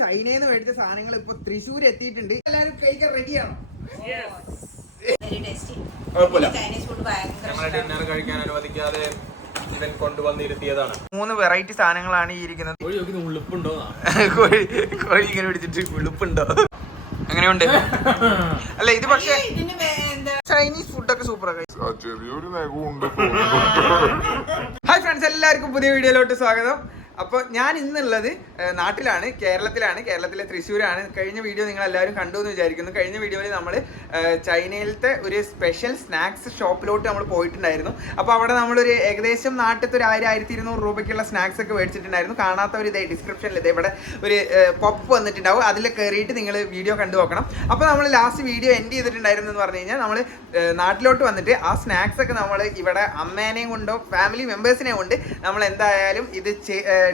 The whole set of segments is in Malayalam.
ചൈനയിൽ നിന്ന് മേടിച്ച സാധനങ്ങൾ ഇപ്പൊ തൃശ്ശൂർ എത്തിയിട്ടുണ്ട്. എല്ലാരും കഴിക്കാൻ റെഡിയാണോ? ഡിന്നർ കഴിക്കാൻ അനുവദിക്കാതെ ഇവൻ കൊണ്ടുവന്നിരുത്തിയതാണ്. 3 വെറൈറ്റി സാധനങ്ങളാണ് ഈ ഇരിക്കുന്നത്. ഉളുപ്പുണ്ടോ? കോഴി ഇങ്ങനെ പിടിച്ചിട്ട് ഉളുപ്പുണ്ടോ? അങ്ങനെയുണ്ട് അല്ല ഇത്. പക്ഷേ ചൈനീസ് ഫുഡൊക്കെ സൂപ്പറാണ്. ഹായ് ഫ്രണ്ട്സ്, എല്ലാവർക്കും പുതിയ വീഡിയോയിലോട്ട് സ്വാഗതം. അപ്പോൾ ഞാൻ ഇന്നുള്ളത് നാട്ടിലാണ്, കേരളത്തിലെ തൃശ്ശൂരാണ്. കഴിഞ്ഞ വീഡിയോ നിങ്ങൾ എല്ലാവരും കണ്ടു എന്ന് വിചാരിക്കുന്നു. കഴിഞ്ഞ വീഡിയോയിൽ നമ്മൾ ചൈനയിലത്തെ ഒരു സ്പെഷ്യൽ സ്നാക്സ് ഷോപ്പിലോട്ട് നമ്മൾ പോയിട്ടുണ്ടായിരുന്നു. അപ്പോൾ അവിടെ നമ്മളൊരു ഏകദേശം നാട്ടിലത്തെ ഒരു 1000-1200 രൂപയ്ക്കുള്ള സ്നാക്സ് ഒക്കെ മേടിച്ചിട്ടുണ്ടായിരുന്നു. കാണാത്തവർ ഇതേ ഡിസ്ക്രിപ്ഷനിൽ ഇവിടെ ഒരു പോപ്പ് വന്നിട്ടുണ്ടാവും, അതിൽ കയറിയിട്ട് നിങ്ങൾ വീഡിയോ കണ്ടു നോക്കണം. അപ്പോൾ നമ്മൾ ലാസ്റ്റ് വീഡിയോ എൻഡ് ചെയ്തിട്ടുണ്ടായിരുന്നു എന്ന് പറഞ്ഞു കഴിഞ്ഞാൽ, നമ്മൾ നാട്ടിലോട്ട് വന്നിട്ട് ആ സ്നാക്സ് ഒക്കെ നമ്മൾ ഇവിടെ അമ്മേനെയും കൊണ്ടോ ഫാമിലി മെമ്പേഴ്സിനെ കൊണ്ട് നമ്മൾ എന്തായാലും ഇത്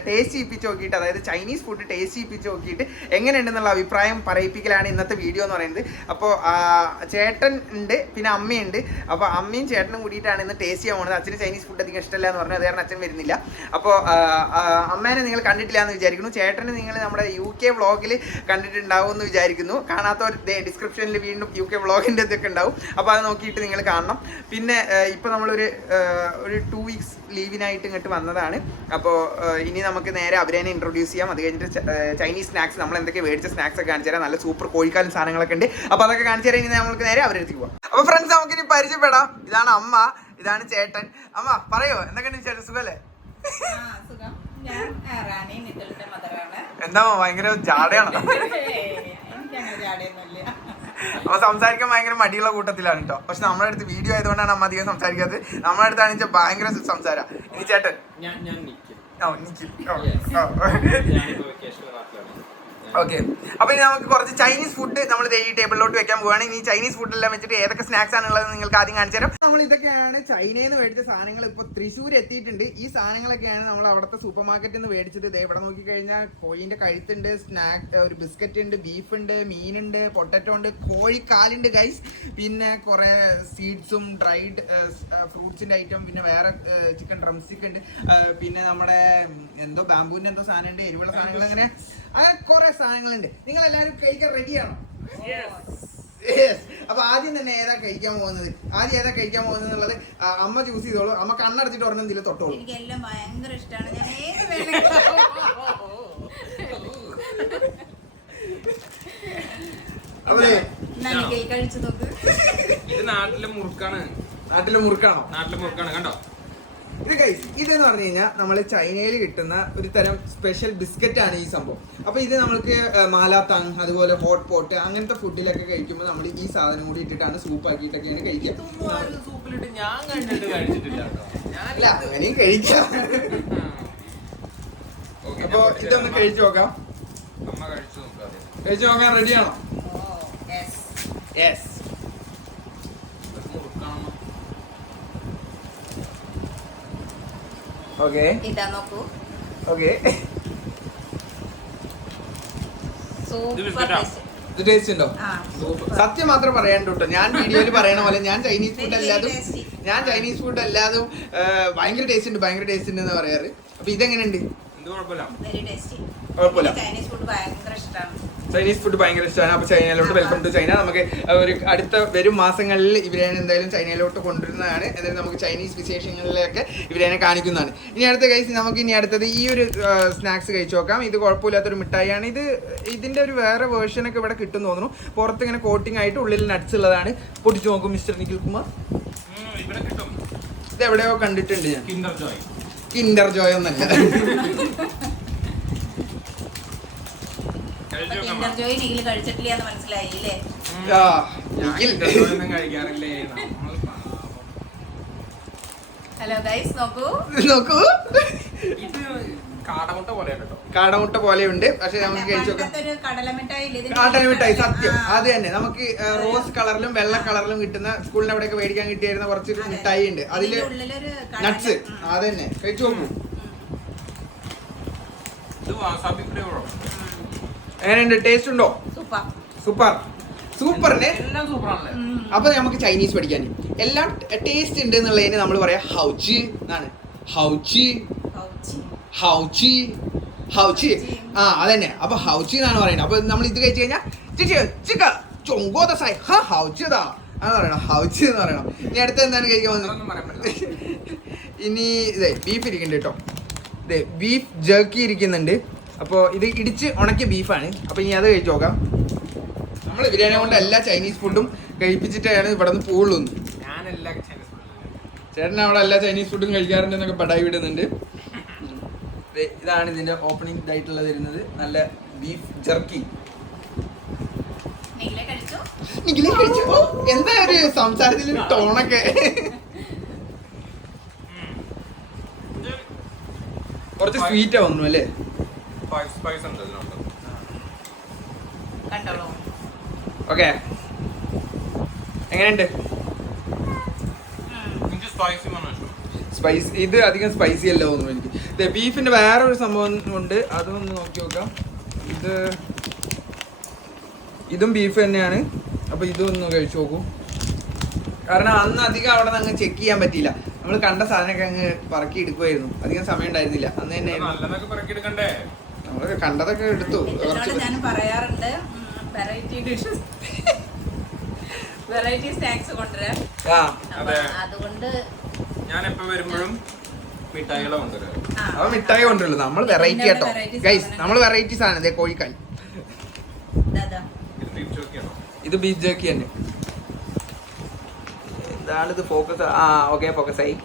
ടേസ്റ്റ് ചെയ്യിപ്പിച്ച് നോക്കിയിട്ട്, അതായത് ചൈനീസ് ഫുഡ് ടേസ്റ്റ് ചെയ്യിപ്പിച്ച് നോക്കിയിട്ട് എങ്ങനെയുണ്ടെന്നുള്ള അഭിപ്രായം പറയിപ്പിക്കലാണ് ഇന്നത്തെ വീഡിയോ എന്ന് പറയുന്നത്. അപ്പോൾ ചേട്ടൻ ഉണ്ട്, പിന്നെ അമ്മയുണ്ട്. അപ്പോൾ അമ്മയും ചേട്ടനും കൂടിയിട്ടാണ് ഇന്ന് ടേസ്റ്റ് ചെയ്യാൻ പോകുന്നത്. അച്ഛന് ചൈനീസ് ഫുഡ് അധികം ഇഷ്ടമല്ല എന്ന് പറഞ്ഞു, അത് കാരണം അച്ഛൻ വരുന്നില്ല. അപ്പോൾ അമ്മേനെ നിങ്ങൾ കണ്ടിട്ടില്ല എന്ന് വിചാരിക്കുന്നു. ചേട്ടന് നിങ്ങൾ നമ്മുടെ UK വ്ളോഗിൽ കണ്ടിട്ടുണ്ടാവും എന്ന് വിചാരിക്കുന്നു. കാണാത്തവർ ഡിസ്ക്രിപ്ഷനിൽ വീണ്ടും UK വ്ളോഗിൻ്റെ ഇതൊക്കെ ഉണ്ടാവും. അപ്പോൾ അത് നോക്കിയിട്ട് നിങ്ങൾ കാണണം. പിന്നെ ഇപ്പോൾ നമ്മളൊരു 2 വീക്സ് ലീവിനായിട്ട് ഇങ്ങോട്ട് വന്നതാണ്. അപ്പോൾ ഇനി നമുക്ക് നേരെ അവരേനെ ഇൻട്രൊഡ്യൂസ് ചെയ്യാം. അത് കഴിഞ്ഞിട്ട് ചൈനീസ് സ്നാക്സ്, നമ്മൾ എന്തൊക്കെ മേടിച്ച സ്നാക്സ് ഒക്കെ കാണിച്ചു തരാം. നല്ല സൂപ്പർ കോഴിക്കാലും സാധനങ്ങളൊക്കെ ഉണ്ട്. അപ്പോൾ അതൊക്കെ കാണിച്ചു തരാം. ഇനി നമുക്ക് നേരെ അവരെടുത്ത് പോവാം. അപ്പോൾ ഫ്രണ്ട്സ്, നമുക്കിനി പരിചയപ്പെടാം. ഇതാണ് അമ്മ, ഇതാണ് ചേട്ടൻ. അമ്മ പറയോ, എന്തൊക്കെയുണ്ട് ചേട്ടൻ? സുഖല്ലേ? എന്താ ഭയങ്കര ജാടയാണോ? അമ്മ സംസാരിക്കാൻ ഭയങ്കര മടിയുള്ള കൂട്ടത്തിലാണ് കേട്ടോ. പക്ഷെ നമ്മുടെ അടുത്ത് വീഡിയോ ആയതുകൊണ്ടാണ് അമ്മ അധികം സംസാരിക്കാത്തത്. നമ്മുടെ അടുത്താണെന്ന് വെച്ചാൽ ഭയങ്കര സംസാരം. ഇനി ചേട്ടൻ ഓക്കെ. അപ്പൊ ഇനി നമുക്ക് കുറച്ച് ചൈനീസ് ഫുഡ് നമ്മൾ ഈ ടേബിളിലോട്ട് വെക്കാൻ പോവുകയാണ്. ഇനി ചൈനീസ് ഫുഡെല്ലാം വെച്ചിട്ട് ഏതൊക്കെ സ്നാക്സ് ആണുള്ളത് നിങ്ങൾക്ക് ആദ്യം കാണിച്ചു തരാം. നമ്മൾ ഇതൊക്കെയാണ് ചൈനയിൽ നിന്ന് മേടിച്ച സാധനങ്ങൾ. ഇപ്പൊ തൃശ്ശൂർ എത്തിയിട്ടുണ്ട്. ഈ സാധനങ്ങളൊക്കെയാണ് നമ്മൾ അവിടുത്തെ സൂപ്പർ മാർക്കറ്റിൽ നിന്ന് മേടിച്ചത്. ഇതേ ഇവിടെ നോക്കിക്കഴിഞ്ഞാൽ കോഴിന്റെ കഴുത്തുണ്ട്, സ്നാക്ക് ഒരു ബിസ്ക്കറ്റ് ഉണ്ട്, ബീഫ് ഉണ്ട്, മീനുണ്ട്, പൊട്ടറ്റോ ഉണ്ട്, കോഴിക്കാലുണ്ട് ഗൈസ്. പിന്നെ കുറെ സീഡ്സും ഡ്രൈഡ് ഫ്രൂട്ട്സിന്റെ ഐറ്റം, പിന്നെ വേറെ ചിക്കൻ ഡ്രംസ്റ്റിക് ഉണ്ട്, പിന്നെ നമ്മുടെ എന്തോ ബാംബൂവിന്റെ എന്തോ സാധനം ഉണ്ട്, എരിവുള്ള സാധനങ്ങൾ, അങ്ങനെ കുറെ സാധനങ്ങളുണ്ട്. നിങ്ങൾ എല്ലാവരും കഴിക്കാൻ റെഡിയാണോ? അപ്പൊ ആദ്യം തന്നെ ഏതാ കഴിക്കാൻ പോകുന്നത് എന്നുള്ളത് അമ്മ ചൂസ് ചെയ്തോളൂ. അമ്മ കണ്ണടച്ചിട്ട് പറഞ്ഞ എന്തെങ്കിലും തൊട്ടോളൂ. എനിക്കെല്ലാം ഭയങ്കര ഇഷ്ടമാണ്. ഞാൻ കഴിച്ചു നോക്ക്. ഇത് നാട്ടിലെ മുറുക്കാണോ? കണ്ടോ ഇത് ഗൈസ്, ഇതെന്ന് പറഞ്ഞു കഴിഞ്ഞാൽ നമ്മൾ ചൈനയിൽ കിട്ടുന്ന ഒരു തരം സ്പെഷ്യൽ ബിസ്ക്കറ്റ് ആണ് ഈ സംഭവം. അപ്പൊ ഇത് നമ്മൾക്ക് മാലാത്താങ്, അതുപോലെ ഹോട്ട് പോട്ട്, അങ്ങനത്തെ ഫുഡിലൊക്കെ കഴിക്കുമ്പോൾ നമ്മൾ ഈ സാധനം കൂടി ഇട്ടിട്ടാണ് സൂപ്പ് ആക്കിയിട്ടൊക്കെയാണ് കഴിക്കുക. സൂപ്പിലിട്ട് ഞാൻ കണ്ടിട്ട് കഴിച്ചിട്ടില്ല. അല്ല, അങ്ങനെയും കഴിക്കാം. അപ്പൊ ഇതൊന്ന് കഴിച്ചു നോക്കാം. കഴിച്ചു നോക്കാൻ റെഡിയാണോ? യെസ്. ഓക്കെ, ഇതാ നോക്കൂ. ഓക്കെ, ഇത് ടേസ്റ്റ് ഉണ്ടോ? സത്യം മാത്രം പറയാണ്ട് കേട്ടോ. ഞാൻ വീഡിയോയിൽ പറയണ പോലെ ഞാൻ ചൈനീസ് ഫുഡ് അല്ലാതും ഭയങ്കര ടേസ്റ്റ് ഉണ്ട് എന്ന് പറയാറ്. അപ്പൊ ഇതെങ്ങനെയുണ്ട്? കുഴപ്പമില്ല. ചൈനീസ് ഫുഡ് ഭയങ്കര ഇഷ്ടമാണ്. അപ്പോൾ ചൈനയിലോട്ട് വെൽക്കം ടു ചൈന. നമുക്ക് ഒരു അടുത്ത വരും മാസങ്ങളിൽ ഇവരെ എന്തായാലും ചൈനയിലോട്ട് കൊണ്ടുവരുന്നതാണ്. എന്തായാലും നമുക്ക് ചൈനീസ് വിശേഷങ്ങളിലൊക്കെ ഇവരെ കാണിക്കുന്നതാണ്. ഇനി അടുത്ത അടുത്തത് ഈ ഒരു സ്നാക്സ് കഴിച്ചു നോക്കാം. ഇത് കുഴപ്പമില്ലാത്തൊരു മിഠായിയാണ്. ഇതിന്റെ ഒരു വേറെ വേർഷനൊക്കെ ഇവിടെ കിട്ടും തോന്നുന്നു. പുറത്ത് ഇങ്ങനെ കോട്ടിംഗ് ആയിട്ട് ഉള്ളിൽ നട്ട്സ് ഉള്ളതാണ്. പൊടിച്ചു നോക്കും മിസ്റ്റർ നിഖിൽ കുമാർ. ഇത് എവിടെയോ കണ്ടിട്ടുണ്ട് ഞാൻ. കിൻഡർ ജോയ് ഒന്നല്ല. ഹലോ ഗൈസ്, നോക്കൂ. കാടമുട്ട പോലെയുണ്ട്. പക്ഷെ നമുക്ക് കഴിച്ചു നോക്കാം. കടലമിഠായി സത്യം അത് തന്നെ. നമുക്ക് റോസ് കളറിലും വെള്ള കളറിലും കിട്ടുന്ന സ്കൂളിന്റെ അവിടെയൊക്കെ മേടിക്കാൻ കിട്ടിയിരുന്ന കുറച്ച് മിഠായി ഉണ്ട്. അതില് നട്ട്സ്. അത് തന്നെ കഴിച്ചു നോക്കൂ. എങ്ങനെയുണ്ട്? ടേസ്റ്റ് ഉണ്ടോ? സൂപ്പറിന്. അപ്പൊ നമുക്ക് ചൈനീസ് പഠിക്കാൻ എല്ലാം ടേസ്റ്റ് ഉണ്ട് എന്നുള്ളതിന് നമ്മൾ പറയാം ഹൗച്ചി എന്നാണ്. ഹൗച്ചി ഹൗച്ചി ആ അതന്നെ. അപ്പൊ ഹൗച്ചി എന്നാണ് പറയുന്നത്. അപ്പൊ നമ്മൾ ഇത് കഴിച്ചു കഴിഞ്ഞാൽ ഹൗച്ചിതാ എന്ന് പറയണം. ഹൗച്ചി എന്ന് പറയണം. ഇനി അടുത്ത് എന്താണ് കഴിക്കാൻ പോകുന്നത്? ഇനി ഇതേ ബീഫ് ഇരിക്കുന്നുണ്ട് കേട്ടോ. ഇതേ ബീഫ് ജേർക്കി ഇരിക്കുന്നുണ്ട്. അപ്പോൾ ഇത് ഇടിച്ച് ഉണക്കിയ ബീഫാണ്. അപ്പോൾ ഇനി അത് കഴിച്ച് നോക്കാം. നമ്മൾ ബിരിയാണി കൊണ്ട് എല്ലാ ചൈനീസ് ഫുഡും കഴിപ്പിച്ചിട്ടാണ് ഇവിടെ നിന്ന് പോകുള്ളൂ. ചേട്ടൻ അവിടെ എല്ലാ ചൈനീസ് ഫുഡും കഴിക്കാറുണ്ട് എന്നൊക്കെ പടായി വിടുന്നുണ്ട്. ഇതാണ് ഇതിന്റെ ഓപ്പണിംഗ് ഇതായിട്ടുള്ള വരുന്നത്. നല്ല ബീഫ് ജർക്കി. എന്താ ഒരു സംസാരത്തിൽ ടോണൊക്കെ കുറച്ച് സ്വീറ്റ് ആവുന്നു അല്ലേ? ഓക്കെ, എങ്ങനെയുണ്ട്? സ്പൈസ് ഇത് അധികം സ്പൈസി അല്ല തോന്നുന്നു എനിക്ക്. ബീഫിന്റെ വേറെ ഒരു സംഭവം ഉണ്ട്, അതൊന്ന് നോക്കി നോക്കാം. ഇതും ബീഫ് തന്നെയാണ്. അപ്പൊ ഇതൊന്ന് കഴിച്ചു നോക്കൂ. കാരണം അന്ന് അധികം അവിടെ നിന്ന് അങ്ങ് ചെക്ക് ചെയ്യാൻ പറ്റിയില്ല. നമ്മൾ കണ്ട സാധനമൊക്കെ അങ്ങ് പറക്കി എടുക്കുമായിരുന്നു. അധികം സമയം ഉണ്ടായിരുന്നില്ല അന്ന് തന്നെ. നമ്മളൊക്കെ കണ്ടതൊക്കെ എടുത്തു. ഞാൻ പറയാറുണ്ട് വെറൈറ്റി സ്നാക്സ് കൊണ്ടുവരാൻ. അതുകൊണ്ട് ഞാൻ എപ്പോ വരുമ്പോഴും മിഠായികളെ കൊണ്ടുവരാം. അവ മിഠായി കൊണ്ടുവരുള്ളൂ. നമ്മൾ വെറൈറ്റി കേട്ടോ ഗൈസ്. നമ്മൾ വെറൈറ്റി സാധനം ഇതേ കോഴിക്കാൽ. ഇത് ബീഫ് ജേർക്കി തന്നെ. എന്താണ് ഇത്? ഫോക്കസ്. ആ ഓക്കെ, ഫോക്കസ് ആയി.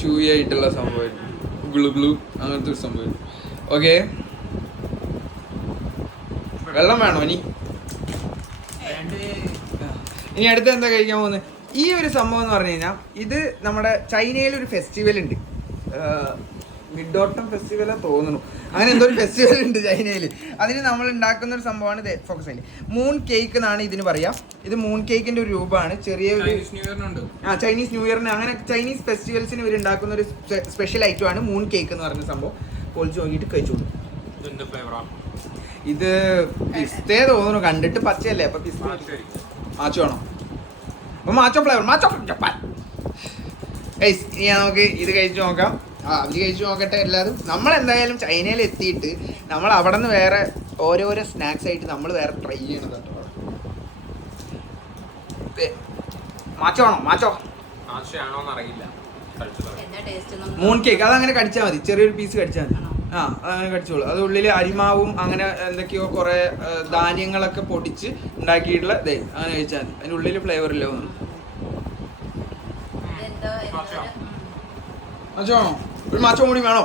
ചൂയി ആയിട്ടുള്ള സംഭവം, ഗ്ലൂ ഗ്ലൂ അങ്ങനത്തെ ഒരു സംഭവം. ഓക്കെ, വെള്ളം വേണോ ഇനി? ഇനി അടുത്ത് എന്താ കഴിക്കാൻ പോകുന്നത്? ഈ ഒരു സംഭവം എന്ന് പറഞ്ഞു കഴിഞ്ഞാൽ ഇത് നമ്മുടെ ചൈനയിലൊരു ഫെസ്റ്റിവൽ ഉണ്ട്. മിഡ് ഓട്ടം ഫെസ്റ്റിവലാ തോന്നുന്നു. അങ്ങനെ എന്തോ ഒരു ഫെസ്റ്റിവൽ ഉണ്ട് ചൈനയിൽ. അതിന് നമ്മൾ ഉണ്ടാക്കുന്ന ഒരു സംഭവമാണ് ഇത്. ഫോക്കസ് ആയി മൂൺ കേക്ക് എന്നാണ് ഇതിന് പറയാം. ഇത് മൂൺ കേക്കിന്റെ ഒരു രൂപമാണ്. ചെറിയൊരു ചൈനീസ് ന്യൂ ഇയറിന് അങ്ങനെ ചൈനീസ് ഫെസ്റ്റിവൽസിന് ഇവർ ഉണ്ടാക്കുന്ന ഒരു സ്പെഷ്യൽ ഐറ്റം ആണ് മൂൺ കേക്ക് എന്ന് പറഞ്ഞ സംഭവം. പൊളിച്ച് നോക്കിയിട്ട് കഴിച്ചോളൂ. ഇത് പിസ്തേ തോന്നുന്നു, കണ്ടിട്ട് പച്ചയല്ലേ. അപ്പൊ പിസ്ത മാച്ചോ ആണോ? അപ്പൊ മാച്ചോ ഫ്ലേവർ, മാച്ചോ ജപ്പാൻ. ഇനി നമുക്ക് ഇത് കഴിച്ചു നോക്കാം. അവര് കഴിച്ചു നോക്കട്ടെ എല്ലാവരും. നമ്മളെന്തായാലും ചൈനയിൽ എത്തിയിട്ട് നമ്മൾ അവിടെ നിന്ന് വേറെ ഓരോരോ സ്നാക്സ് ആയിട്ട് നമ്മൾ വേറെ ട്രൈ ചെയ്യണത് കേട്ടോ. മാച്ചോ ആണോ? മാച്ചോ മൂൺ കേക്ക് അതങ്ങനെ കടിച്ചാൽ മതി. ചെറിയൊരു പീസ് കടിച്ചാൽ മതി. അതങ്ങനെ കടിച്ചോളൂ. അത് ഉള്ളിൽ അരിമാവും അങ്ങനെ എന്തൊക്കെയോ കുറെ ധാന്യങ്ങളൊക്കെ പൊടിച്ച് ഉണ്ടാക്കിയിട്ടുള്ള ഇതേ അങ്ങനെ കഴിച്ചാൽ മതി. അതിൻ്റെ ഉള്ളിൽ ഫ്ലേവർ ഇല്ല തോന്നുന്നു. മാച്ചോ ആണോ? ഒരു മാച്ചോ കൂടി വേണോ?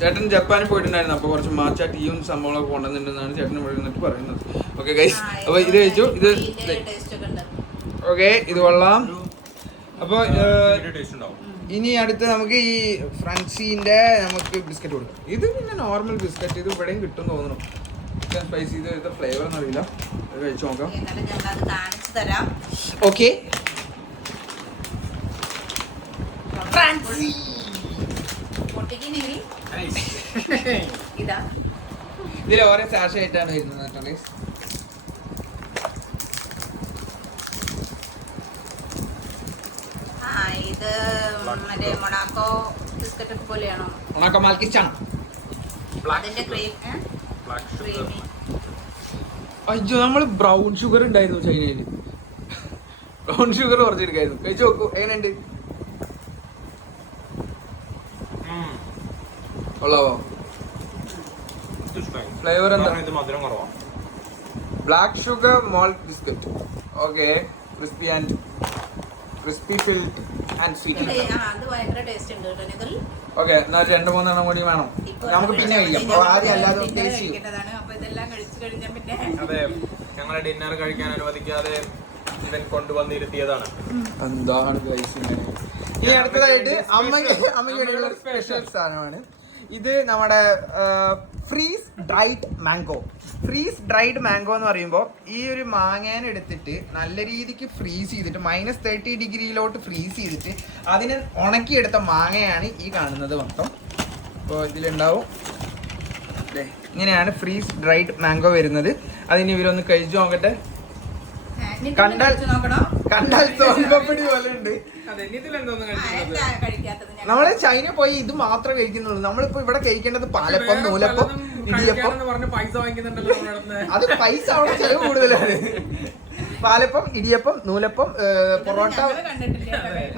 ചേട്ടൻ ജപ്പാനിൽ പോയിട്ടുണ്ടായിരുന്നു. അപ്പോൾ കുറച്ച് മാച്ച ടീയും സംഭവങ്ങളൊക്കെ കൊണ്ടുവന്നിട്ടുണ്ടെന്നാണ് ചേട്ടൻ ഇവിടെ നിന്നിട്ട് പറയുന്നത്. ഓക്കെ ഗൈസ്, അപ്പോൾ ഇത് കഴിച്ചു. ഇത് ഓക്കെ, ഇത് കൊള്ളാം. അപ്പോൾ ഇനി അടുത്ത് നമുക്ക് ഈ ഫ്രൻസിന്റെ നമുക്ക് ബിസ്ക്കറ്റ് കൊടുക്കാം. ഇത് പിന്നെ നോർമൽ ബിസ്ക്കറ്റ്. ഇത് ഇവിടെയും കിട്ടും തോന്നുന്നു. സ്പൈസി ഇത് ഫ്ലേവർ ഒന്നും അറിയില്ല. അത് കഴിച്ചു നോക്കാം. ഓക്കെ, ഇതിൽ ഓരോ സാഷ ആയിട്ടാണ് വരുന്നത് കേട്ടോ. ഇത് മറ്റേ മൊണാക്കോ ബിസ്ക്കറ്റ് പോലെയാണോ? മൊണാക്കോ മാൽക്കിച്ചാണ്. അതിന്റെ ക്രീം ക്രീമി. അയ്യോ, നമ്മള് ബ്രൗൺ ഷുഗർ ഉണ്ടായിരുന്നു ചൈനയില്. Brown sugar കുറച്ചെടുക്കായിരുന്നു. കഴിച്ചു നോക്കൂ, എങ്ങനെയുണ്ട്? കൊള്ളാവോ? ഫ്ലേവർ എന്താ? Black sugar malt biscuit. Okay, crispy and crispy filled and sweet. Okay, എന്നാൽ 2-3 കൂടി വേണം. നമുക്ക് പിന്നെ കഴിക്കാം. ആദ്യം അല്ലാതെ ടേസ്റ്റ് ചെയ്യും. അതെ, ഞങ്ങളെ ഡിന്നർ കഴിക്കാൻ അനുവദിക്കാതെ ഇവൻ കൊണ്ടുവന്നിരുത്തിയതാണ്. എന്താണ് ഈ അടുത്തതായിട്ട് അമ്മയ്ക്ക് സ്പെഷ്യൽ സാധനമാണ് ഇത്. നമ്മുടെ freeze dried mango. Freeze dried mango എന്ന് പറയുമ്പോൾ ഈ ഒരു മാങ്ങേനെ എടുത്തിട്ട് നല്ല രീതിക്ക് ഫ്രീസ് ചെയ്തിട്ട് -30 ഡിഗ്രിയിലോട്ട് ഫ്രീസ് ചെയ്തിട്ട് അതിനെ ഉണക്കിയെടുത്ത മാങ്ങയാണ് ഈ കാണുന്നത് മൊത്തം. അപ്പോൾ ഇതിലുണ്ടാവും ഇങ്ങനെയാണ് ഫ്രീസ് ഡ്രൈഡ് മാംഗോ വരുന്നത്. അതിന് ഇവരൊന്ന് കഴിച്ചു നോക്കട്ടെ. കണ്ടാൽ സോൻപപ്പടി പോലെ ഉണ്ട്. നമ്മള് ചൈന പോയി ഇത് മാത്രമേ കഴിക്കുന്നുള്ളൂ. നമ്മളിപ്പോ ഇവിടെ കഴിക്കേണ്ടത് പാലപ്പം, നൂലപ്പം, ഇടിയപ്പം. അത് പൈസ അവിടെ ചെലവ് കൂടുതലാണ്. പാലപ്പം, ഇടിയപ്പം, നൂലപ്പം, പൊറോട്ട.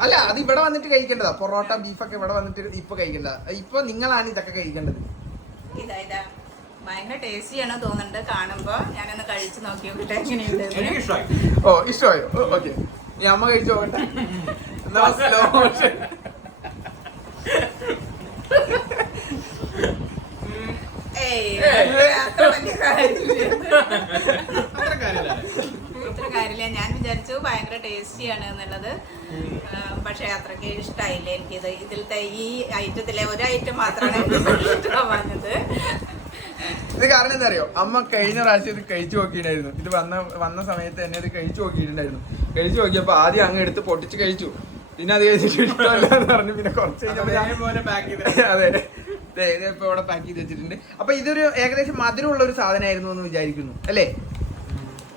അല്ല, അത് ഇവിടെ വന്നിട്ട് കഴിക്കേണ്ടതാ. പൊറോട്ട, ബീഫൊക്കെ ഇവിടെ വന്നിട്ട് ഇപ്പൊ കഴിക്കേണ്ടതാ. ഇപ്പൊ നിങ്ങളാണ് ഇതൊക്കെ കഴിക്കേണ്ടത്. ഭയങ്കര ടേസ്റ്റിയാണ് തോന്നുന്നുണ്ട് കാണുമ്പോ. ഞാനൊന്ന് കഴിച്ചു നോക്കി നോക്കട്ടെ എങ്ങനെയുണ്ട്. ഓ, ഇഷ്ടമായോ? ഓക്കെ, ഈ അമ്മ കഴിച്ചു നോക്കട്ടെ. ഇത്ര കാര്യമില്ല. ഞാൻ വിചാരിച്ചു ഭയങ്കര ടേസ്റ്റിയാണ് എന്നുള്ളത്. പക്ഷെ അത്രയ്ക്ക് ഇഷ്ടമായില്ല എനിക്കിത്. ഇതിലത്തെ ഈ ഐറ്റത്തിലെ ഒരു ഐറ്റം മാത്രമാണ് ഇഷ്ടമാകുന്നത്. ഇത് കാരണം എന്താ അറിയോ, അമ്മ കഴിഞ്ഞ പ്രാവശ്യം ഇത് കഴിച്ചു നോക്കിയിട്ടുണ്ടായിരുന്നു. ഇത് വന്ന സമയത്ത് തന്നെ ഇത് കഴിച്ചു നോക്കിയിട്ടുണ്ടായിരുന്നു. കഴിച്ചു നോക്കിയപ്പോ ആദ്യം അങ്ങ് എടുത്ത് പൊട്ടിച്ച് കഴിച്ചു. പിന്നെ അത് കഴിച്ചിട്ട് ഇഷ്ടമല്ല എന്ന് പറഞ്ഞു. പിന്നെ കുറച്ച് അതെ, ഇപ്പൊ ഇവിടെ പാക്ക് ചെയ്ത് വെച്ചിട്ടുണ്ട്. അപ്പൊ ഇതൊരു ഏകദേശം മധുരമുള്ള ഒരു സാധനമായിരുന്നു എന്ന് വിചാരിക്കുന്നു അല്ലേ?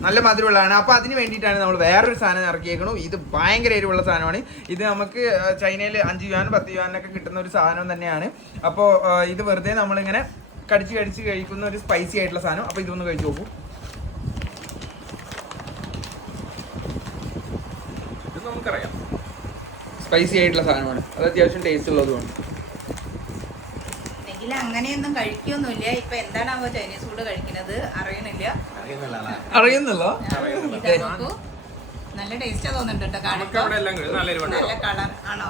നല്ല മധുരമുള്ളതാണ്. അപ്പൊ അതിന് വേണ്ടിയിട്ടാണ് നമ്മൾ വേറൊരു സാധനം ഇറക്കിയേക്കണു. ഇത് ഭയങ്കര എരിവുള്ള സാധനമാണ്. ഇത് നമുക്ക് ചൈനയിൽ 5 യുവാൻ 10 യുവാനൊക്കെ കിട്ടുന്ന ഒരു സാധനം തന്നെയാണ്. അപ്പോൾ ഇത് വെറുതെ നമ്മളിങ്ങനെ കടിച്ച് കഴിക്കുന്ന ഒരു സ്പൈസി ആയിട്ടുള്ള സാധനം. അപ്പൊ ഇതൊന്ന് കഴിച്ചു നോക്കൂ. നമുക്കറിയാം സ്പൈസി ആയിട്ടുള്ള സാധനമാണ്. അത് അത്യാവശ്യം ടേസ്റ്റ് ഉള്ളതുമാണ്. അങ്ങനെയൊന്നും കഴിക്കൊന്നുമില്ല. ഇപ്പൊ എന്താണാവോ ചൈനീസ് ഫുഡ് കഴിക്കുന്നത് അറിയണില്ല. നോക്കൂ, നല്ല ടേസ്റ്റാ തോന്നുന്നുണ്ട് കേട്ടോ കാണുമ്പോ. നല്ല കളർ ആണോ?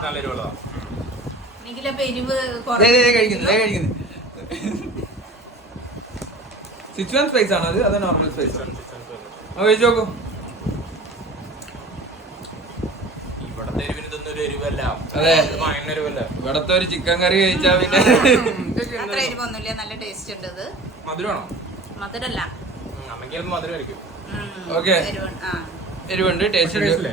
എന്നെങ്കിലപ്പൊ എരിവ് കഴിക്കുന്നു. സിച്ചുവാൻ സ്പൈസ് ആണോ അത്? അതോ നോർമൽ സ്പൈസ്? കഴിച്ചു നോക്കൂ. അതെ, ഇവിടത്തെ ഒരു ചിക്കൻ കറി കഴിച്ചാ പിന്നെ അത്ര എരിവൊന്നുമില്ല. നല്ല ടേസ്റ്റ് ഉണ്ട്. ഇത് മധുരല്ല. ഓക്കെ, എരിവുണ്ട്, ടേസ്റ്റ് ഉണ്ട്.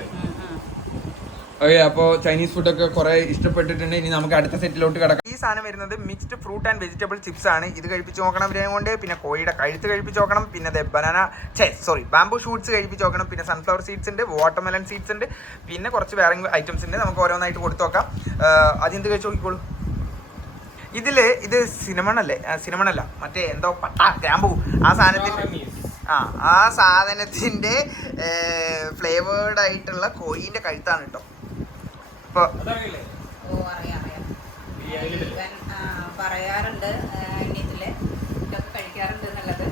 ഓക്കെ, അപ്പോൾ ചൈനീസ് ഫുഡൊക്കെ കുറെ ഇഷ്ടപ്പെട്ടിട്ടുണ്ട്. ഇനി നമുക്ക് അടുത്ത സെറ്റിലോട്ട് കിടക്കാം. ഈ സാധനം വരുന്നത് mixed fruit and vegetable chips ആണ്. ഇത് കഴിപ്പിച്ച് നോക്കണം ഇവരെ കൊണ്ട്. പിന്നെ കോഴിയുടെ കഴുത്ത് കഴിപ്പിച്ച് നോക്കണം. പിന്നെ ബാംബൂ ഷൂട്ട്സ് കഴിപ്പിച്ച് നോക്കണം. പിന്നെ സൺഫ്ലവർ സീഡ്സ് ഉണ്ട്, വാട്ടർമെലൺ സീഡ്സ് ഉണ്ട്, പിന്നെ കുറച്ച് വേറെ ഐറ്റംസ് ഉണ്ട്. നമുക്ക് ഓരോന്നായിട്ട് കൊടുത്തു നോക്കാം. അതെന്ത് കഴിച്ച് നോക്കിക്കോളൂ. ഇത് സിനമണല്ല, മറ്റേ എന്തോ പട്ട, ഗ്രാമ്പൂ, ആ സാധനത്തിന്റെ ഫ്ലേവേർഡ് ആയിട്ടുള്ള കോഴിന്റെ കഴുത്താണ് കേട്ടോ. പറയാറുണ്ട് കഴിക്കാറുണ്ട് എന്നുള്ളത്.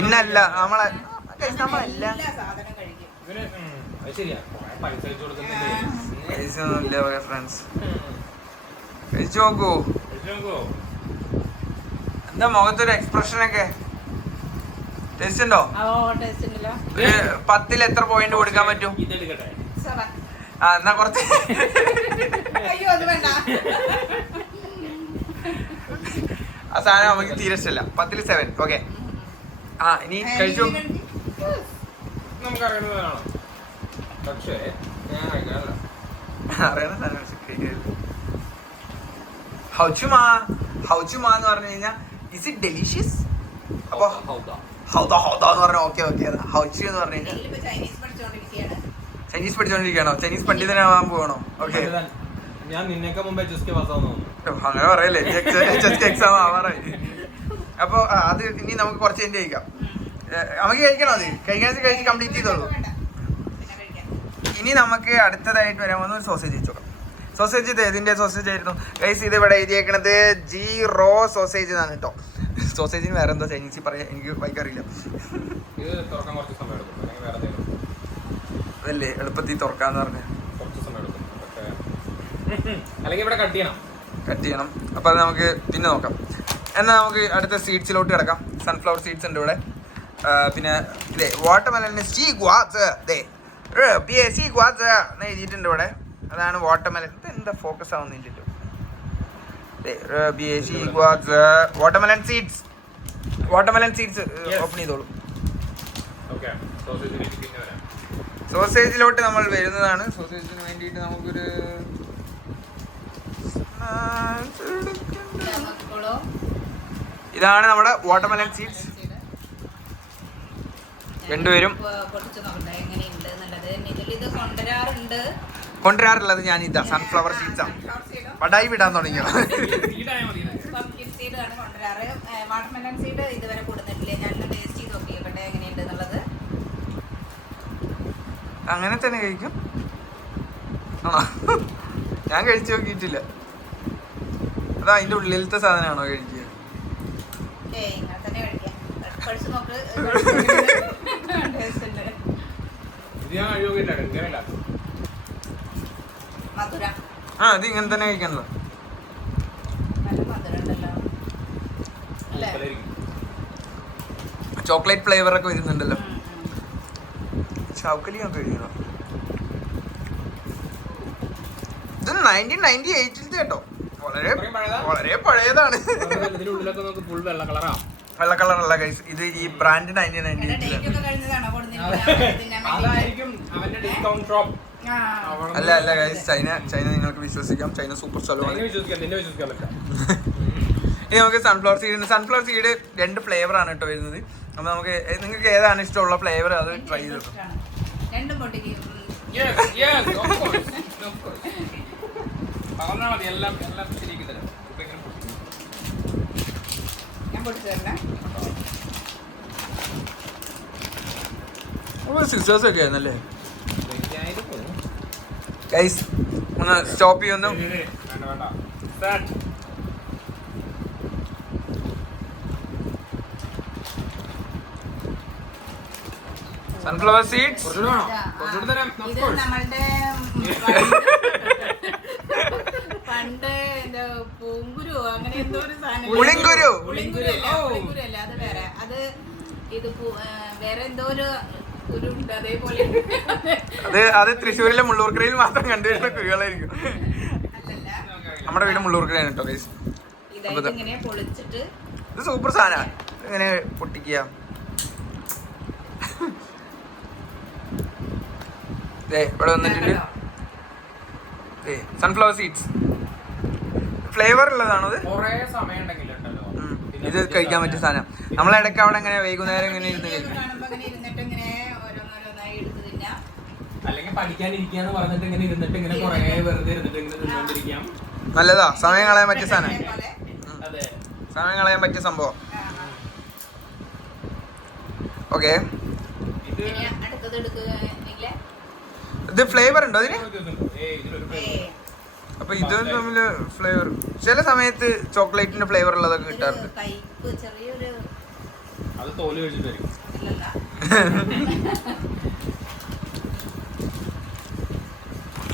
ഇന്നല്ല നമ്മളെല്ലാം പൈസ ഒന്നുമില്ല ഫ്രണ്ട്സ്. കഴിച്ചു നോക്കൂ. എന്താ മുഖത്തൊരു എക്സ്പ്രഷനൊക്കെ? ടേസ്റ്റ് ഉണ്ടോ? 10ൽ എത്ര പോയിന്റ് കൊടുക്കാൻ പറ്റും? എന്നാ കുറച്ച് ആ സാധനം നമുക്ക് തീരെ ഇഷ്ടമല്ല. 10ൽ 7. ഓക്കെ, ഇനി കഴിച്ചു. അറിയണ സാധനം ഹൗച്ചുമാ എന്ന് പറഞ്ഞു കഴിഞ്ഞാൽ ഇസ് ഇറ്റ് ഡെലീഷ്യസ്? അപ്പൊ ഹൗദ എന്ന് പറഞ്ഞാൽ ഓക്കെ ഹൗച്ചു എന്ന് പറഞ്ഞു കഴിഞ്ഞാൽ ചൈനീസ് പഠിച്ചോണ്ടിരിക്കണോ? ചൈനീസ് പണ്ഡിതനാവാൻ പോകണോ? ഓക്കെ, ഞാൻ നിന്നേക്കാൾ മുമ്പേ ജസ്റ്റ് പാസ്സാവുന്നു. അങ്ങനെ പറയല്ലേ, എക്സാം ആവാറായി. അപ്പൊ അത് ഇനി നമുക്ക് കുറച്ച് കഴിഞ്ഞ് കഴിക്കാം. നമുക്ക് കഴിക്കണോ? അത് കഴിച്ച് കംപ്ലീറ്റ് ചെയ്തോളൂ. ഇനി നമുക്ക് അടുത്തതായിട്ട് വരാൻ പോകുന്ന ഒരു സോസേജ് വെച്ചോക്കാം. സോസേജ് ഇത് ഏതിൻ്റെ സോസേജ് ആയിരുന്നു ഗൈസ്? ഇത് ഇവിടെ എഴുതിയേക്കണത് ജി റോ സോസേജ് എന്നാണ് കേട്ടോ. സോസേജിന് വേറെ എന്താ ചൈനീസിൽ പറയാം, എനിക്ക് വായിക്കാറില്ല. അതല്ലേ എളുപ്പത്തിൽ തുറക്കാന്ന് പറഞ്ഞ് കട്ട് ചെയ്യണം. അപ്പൊ അത് നമുക്ക് പിന്നെ നോക്കാം. എന്നാൽ നമുക്ക് അടുത്ത സീഡ്സിലോട്ട് കിടക്കാം. സൺഫ്ലവർ സീഡ്സ് ഉണ്ട് ഇവിടെ. പിന്നെ ഇതേ വാട്ടർമെലന് എഴുതിയിട്ടുണ്ട് ഇവിടെ. അതാണ് വാട്ടർമെലൻ. ഇത് എന്താ ഫോക്കസ് ആവുന്നില്ലല്ലോ. വാട്ടർമെലൻ സീഡ്സ് ഓപ്പൺ ചെയ്തോളൂ. സോസേജിലോട്ട് നമ്മൾ വരുന്നതാണ്. സോസേജിന് വേണ്ടിയിട്ട് നമുക്കൊരു ഇതാണ് നമ്മുടെ വാട്ടർമെലൺ സീഡ്സ്. രണ്ടുപേരും പൊട്ടിച്ച് നോക്കട്ടെ എങ്ങനെയുണ്ട് എന്നുള്ളത്. ഇതിൽ ഇത് കൊണ്ടുവരാറുണ്ട്. കൊണ്ടുവരാറുള്ളത് ഞാൻ ഇതാ സൺഫ്ലവർ സീഡ്സാ. പടായി വിടാൻ തുടങ്ങിയോ? പംകിൻ സീഡ് ആണ് കൊണ്ടുവരാറ്. വാട്ടർമെലൺ സീഡ് ഇതുവരെ കൊടുത്തിട്ടില്ല. ഞാൻ ടേസ്റ്റ് ചെയ്ത് നോക്കിയോട്ടെ എങ്ങനെയുണ്ട് എന്നുള്ളത്. അങ്ങനെ തന്നെ കഴിക്കും ആണോ? ഞാൻ കഴിച്ചു നോക്കിയിട്ടില്ല. അതാ അതിന്റെ ഉള്ളിലത്തെ സാധനമാണോ കഴിക്കുക? ഇങ്ങനെ തന്നെ കഴിക്കാം. കഴിച്ച് നോക്ക്. ടേസ്റ്റ് ഉണ്ട്. മധുര. അത് ഇങ്ങനെ തന്നെ കഴിക്കണല്ലോ. നല്ല മധുരം ഉണ്ടല്ലോ അല്ലേ? ചോക്ലേറ്റ് ഫ്ലേവർ ഒക്കെ വരുന്നുണ്ടല്ലോ. ചൗക്കലിയൊക്കെ കഴിക്കണം. ഇത് 1998 കേട്ടോ. വളരെ വളരെ പഴയതാണ്. വെള്ള കളറല്ല ഗൈസ്, ഇത് ഈ ബ്രാൻഡ് 1998. അല്ല അല്ല ഗൈസ്, ചൈന നിങ്ങൾക്ക് വിശ്വസിക്കാം. ചൈന സൂപ്പർ സ്ഥലമാണ്. ഇനി നമുക്ക് സൺഫ്ലവർ സീഡ് 2 ഫ്ലേവർ ആണ് കേട്ടോ വരുന്നത്. അപ്പൊ നമുക്ക് നിങ്ങൾക്ക് ഏതാണ് ഇഷ്ടമുള്ള ഫ്ലേവർ അത് ട്രൈ ചെയ്ത് കേട്ടോ. സിസ്റ്റേഴ്സ് ഒക്കെ ആയിരുന്നല്ലേ ഗൈസ്? ഒന്ന് സ്റ്റോപ്പ് ചെയ്യുന്നു. സൺഫ്ലവർ സീഡ്സ് ഇത് നമ്മളുടെ പണ്ട് എന്താ പൂങ്കുരു അങ്ങനെ എന്തോ ഒരു സാധനം. പുളിങ്കുരു അല്ല, അത് വേറെ. അത് ഇത് വേറെ എന്തോ ഒരു കുരു ഉണ്ട് അതേപോലെ. അത് തൃശ്ശൂരിലെ മുള്ളൂർക്കരയിൽ മാത്രം കണ്ടുവരുന്ന കുരുകളായിരിക്കും. അല്ലല്ല, നമ്മുടെ വീട് മുള്ളൂർക്കരയാണ് കേട്ടോ ഗൈസ്. ഇങ്ങനെ പൊളിച്ചിട്ട് ഇത് സൂപ്പർ സാധനമാണ്. ഇങ്ങനെ പൊട്ടിക്കുക. ഇവിടെ വന്നിട്ടുണ്ട് സൺഫ്ലവർ സീഡ്സ്. ഫ്ലേവർ ഉള്ളതാണത്. ഇത് കഴിക്കാൻ പറ്റിയ സാധനം. നമ്മളിടയ്ക്ക് അവിടെ ഇങ്ങനെ വൈകുന്നേരം ഇങ്ങനെ ഇരുന്ന് കഴിക്കും. നല്ലതാ, സമയം കളയാൻ പറ്റിയ സാധനം. സമയം കളയാൻ പറ്റിയ സംഭവം. ഓക്കെ, ഇത് ഫ്ലേവർ ഉണ്ടോ അതിന്? അപ്പൊ ഇത് തമ്മില് ഫ്ലേവർ ചില സമയത്ത് ചോക്ലേറ്റിന്റെ ഫ്ലേവർ ഉള്ളതൊക്കെ കിട്ടാറുണ്ട്.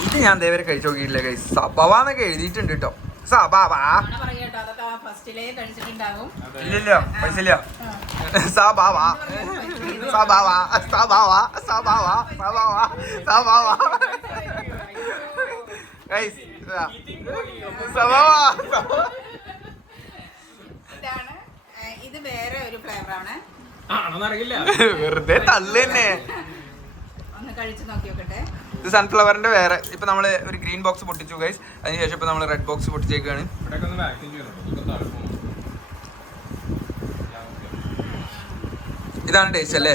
ഇത് ഞാൻ ദേവരെ കഴിച്ചു നോക്കിയിട്ടില്ല ഗൈസ്. സബാവാന്നൊക്കെ എഴുതിയിട്ടുണ്ട് കേട്ടോ. സബാവാ ഇല്ലല്ലോ, പൈസ ഇല്ല. സബാവാ സബാവാ സബാവാ സബാവാ സബാവാ സബാവാ ഗൈസ്. സബാവാ ഇത് വേറെ ഒരു ഫ്ലേവറാണ്. വെറുതെ തള്ളു തന്നെ. ഒന്ന് കഴിച്ചു നോക്കി നോക്കട്ടെ. ഇത് സൺഫ്ലവറിന്റെ വേറെ. ഇപ്പൊ നമ്മള് ഒരു ഗ്രീൻ ബോക്സ് പൊട്ടിച്ചു ഗൈസ്. അതിനുശേഷം ഇപ്പൊ നമ്മള് റെഡ് ബോക്സ് പൊട്ടിച്ചേക്കാണ്. ഇതാണ് ടേസ്റ്റ് അല്ലേ?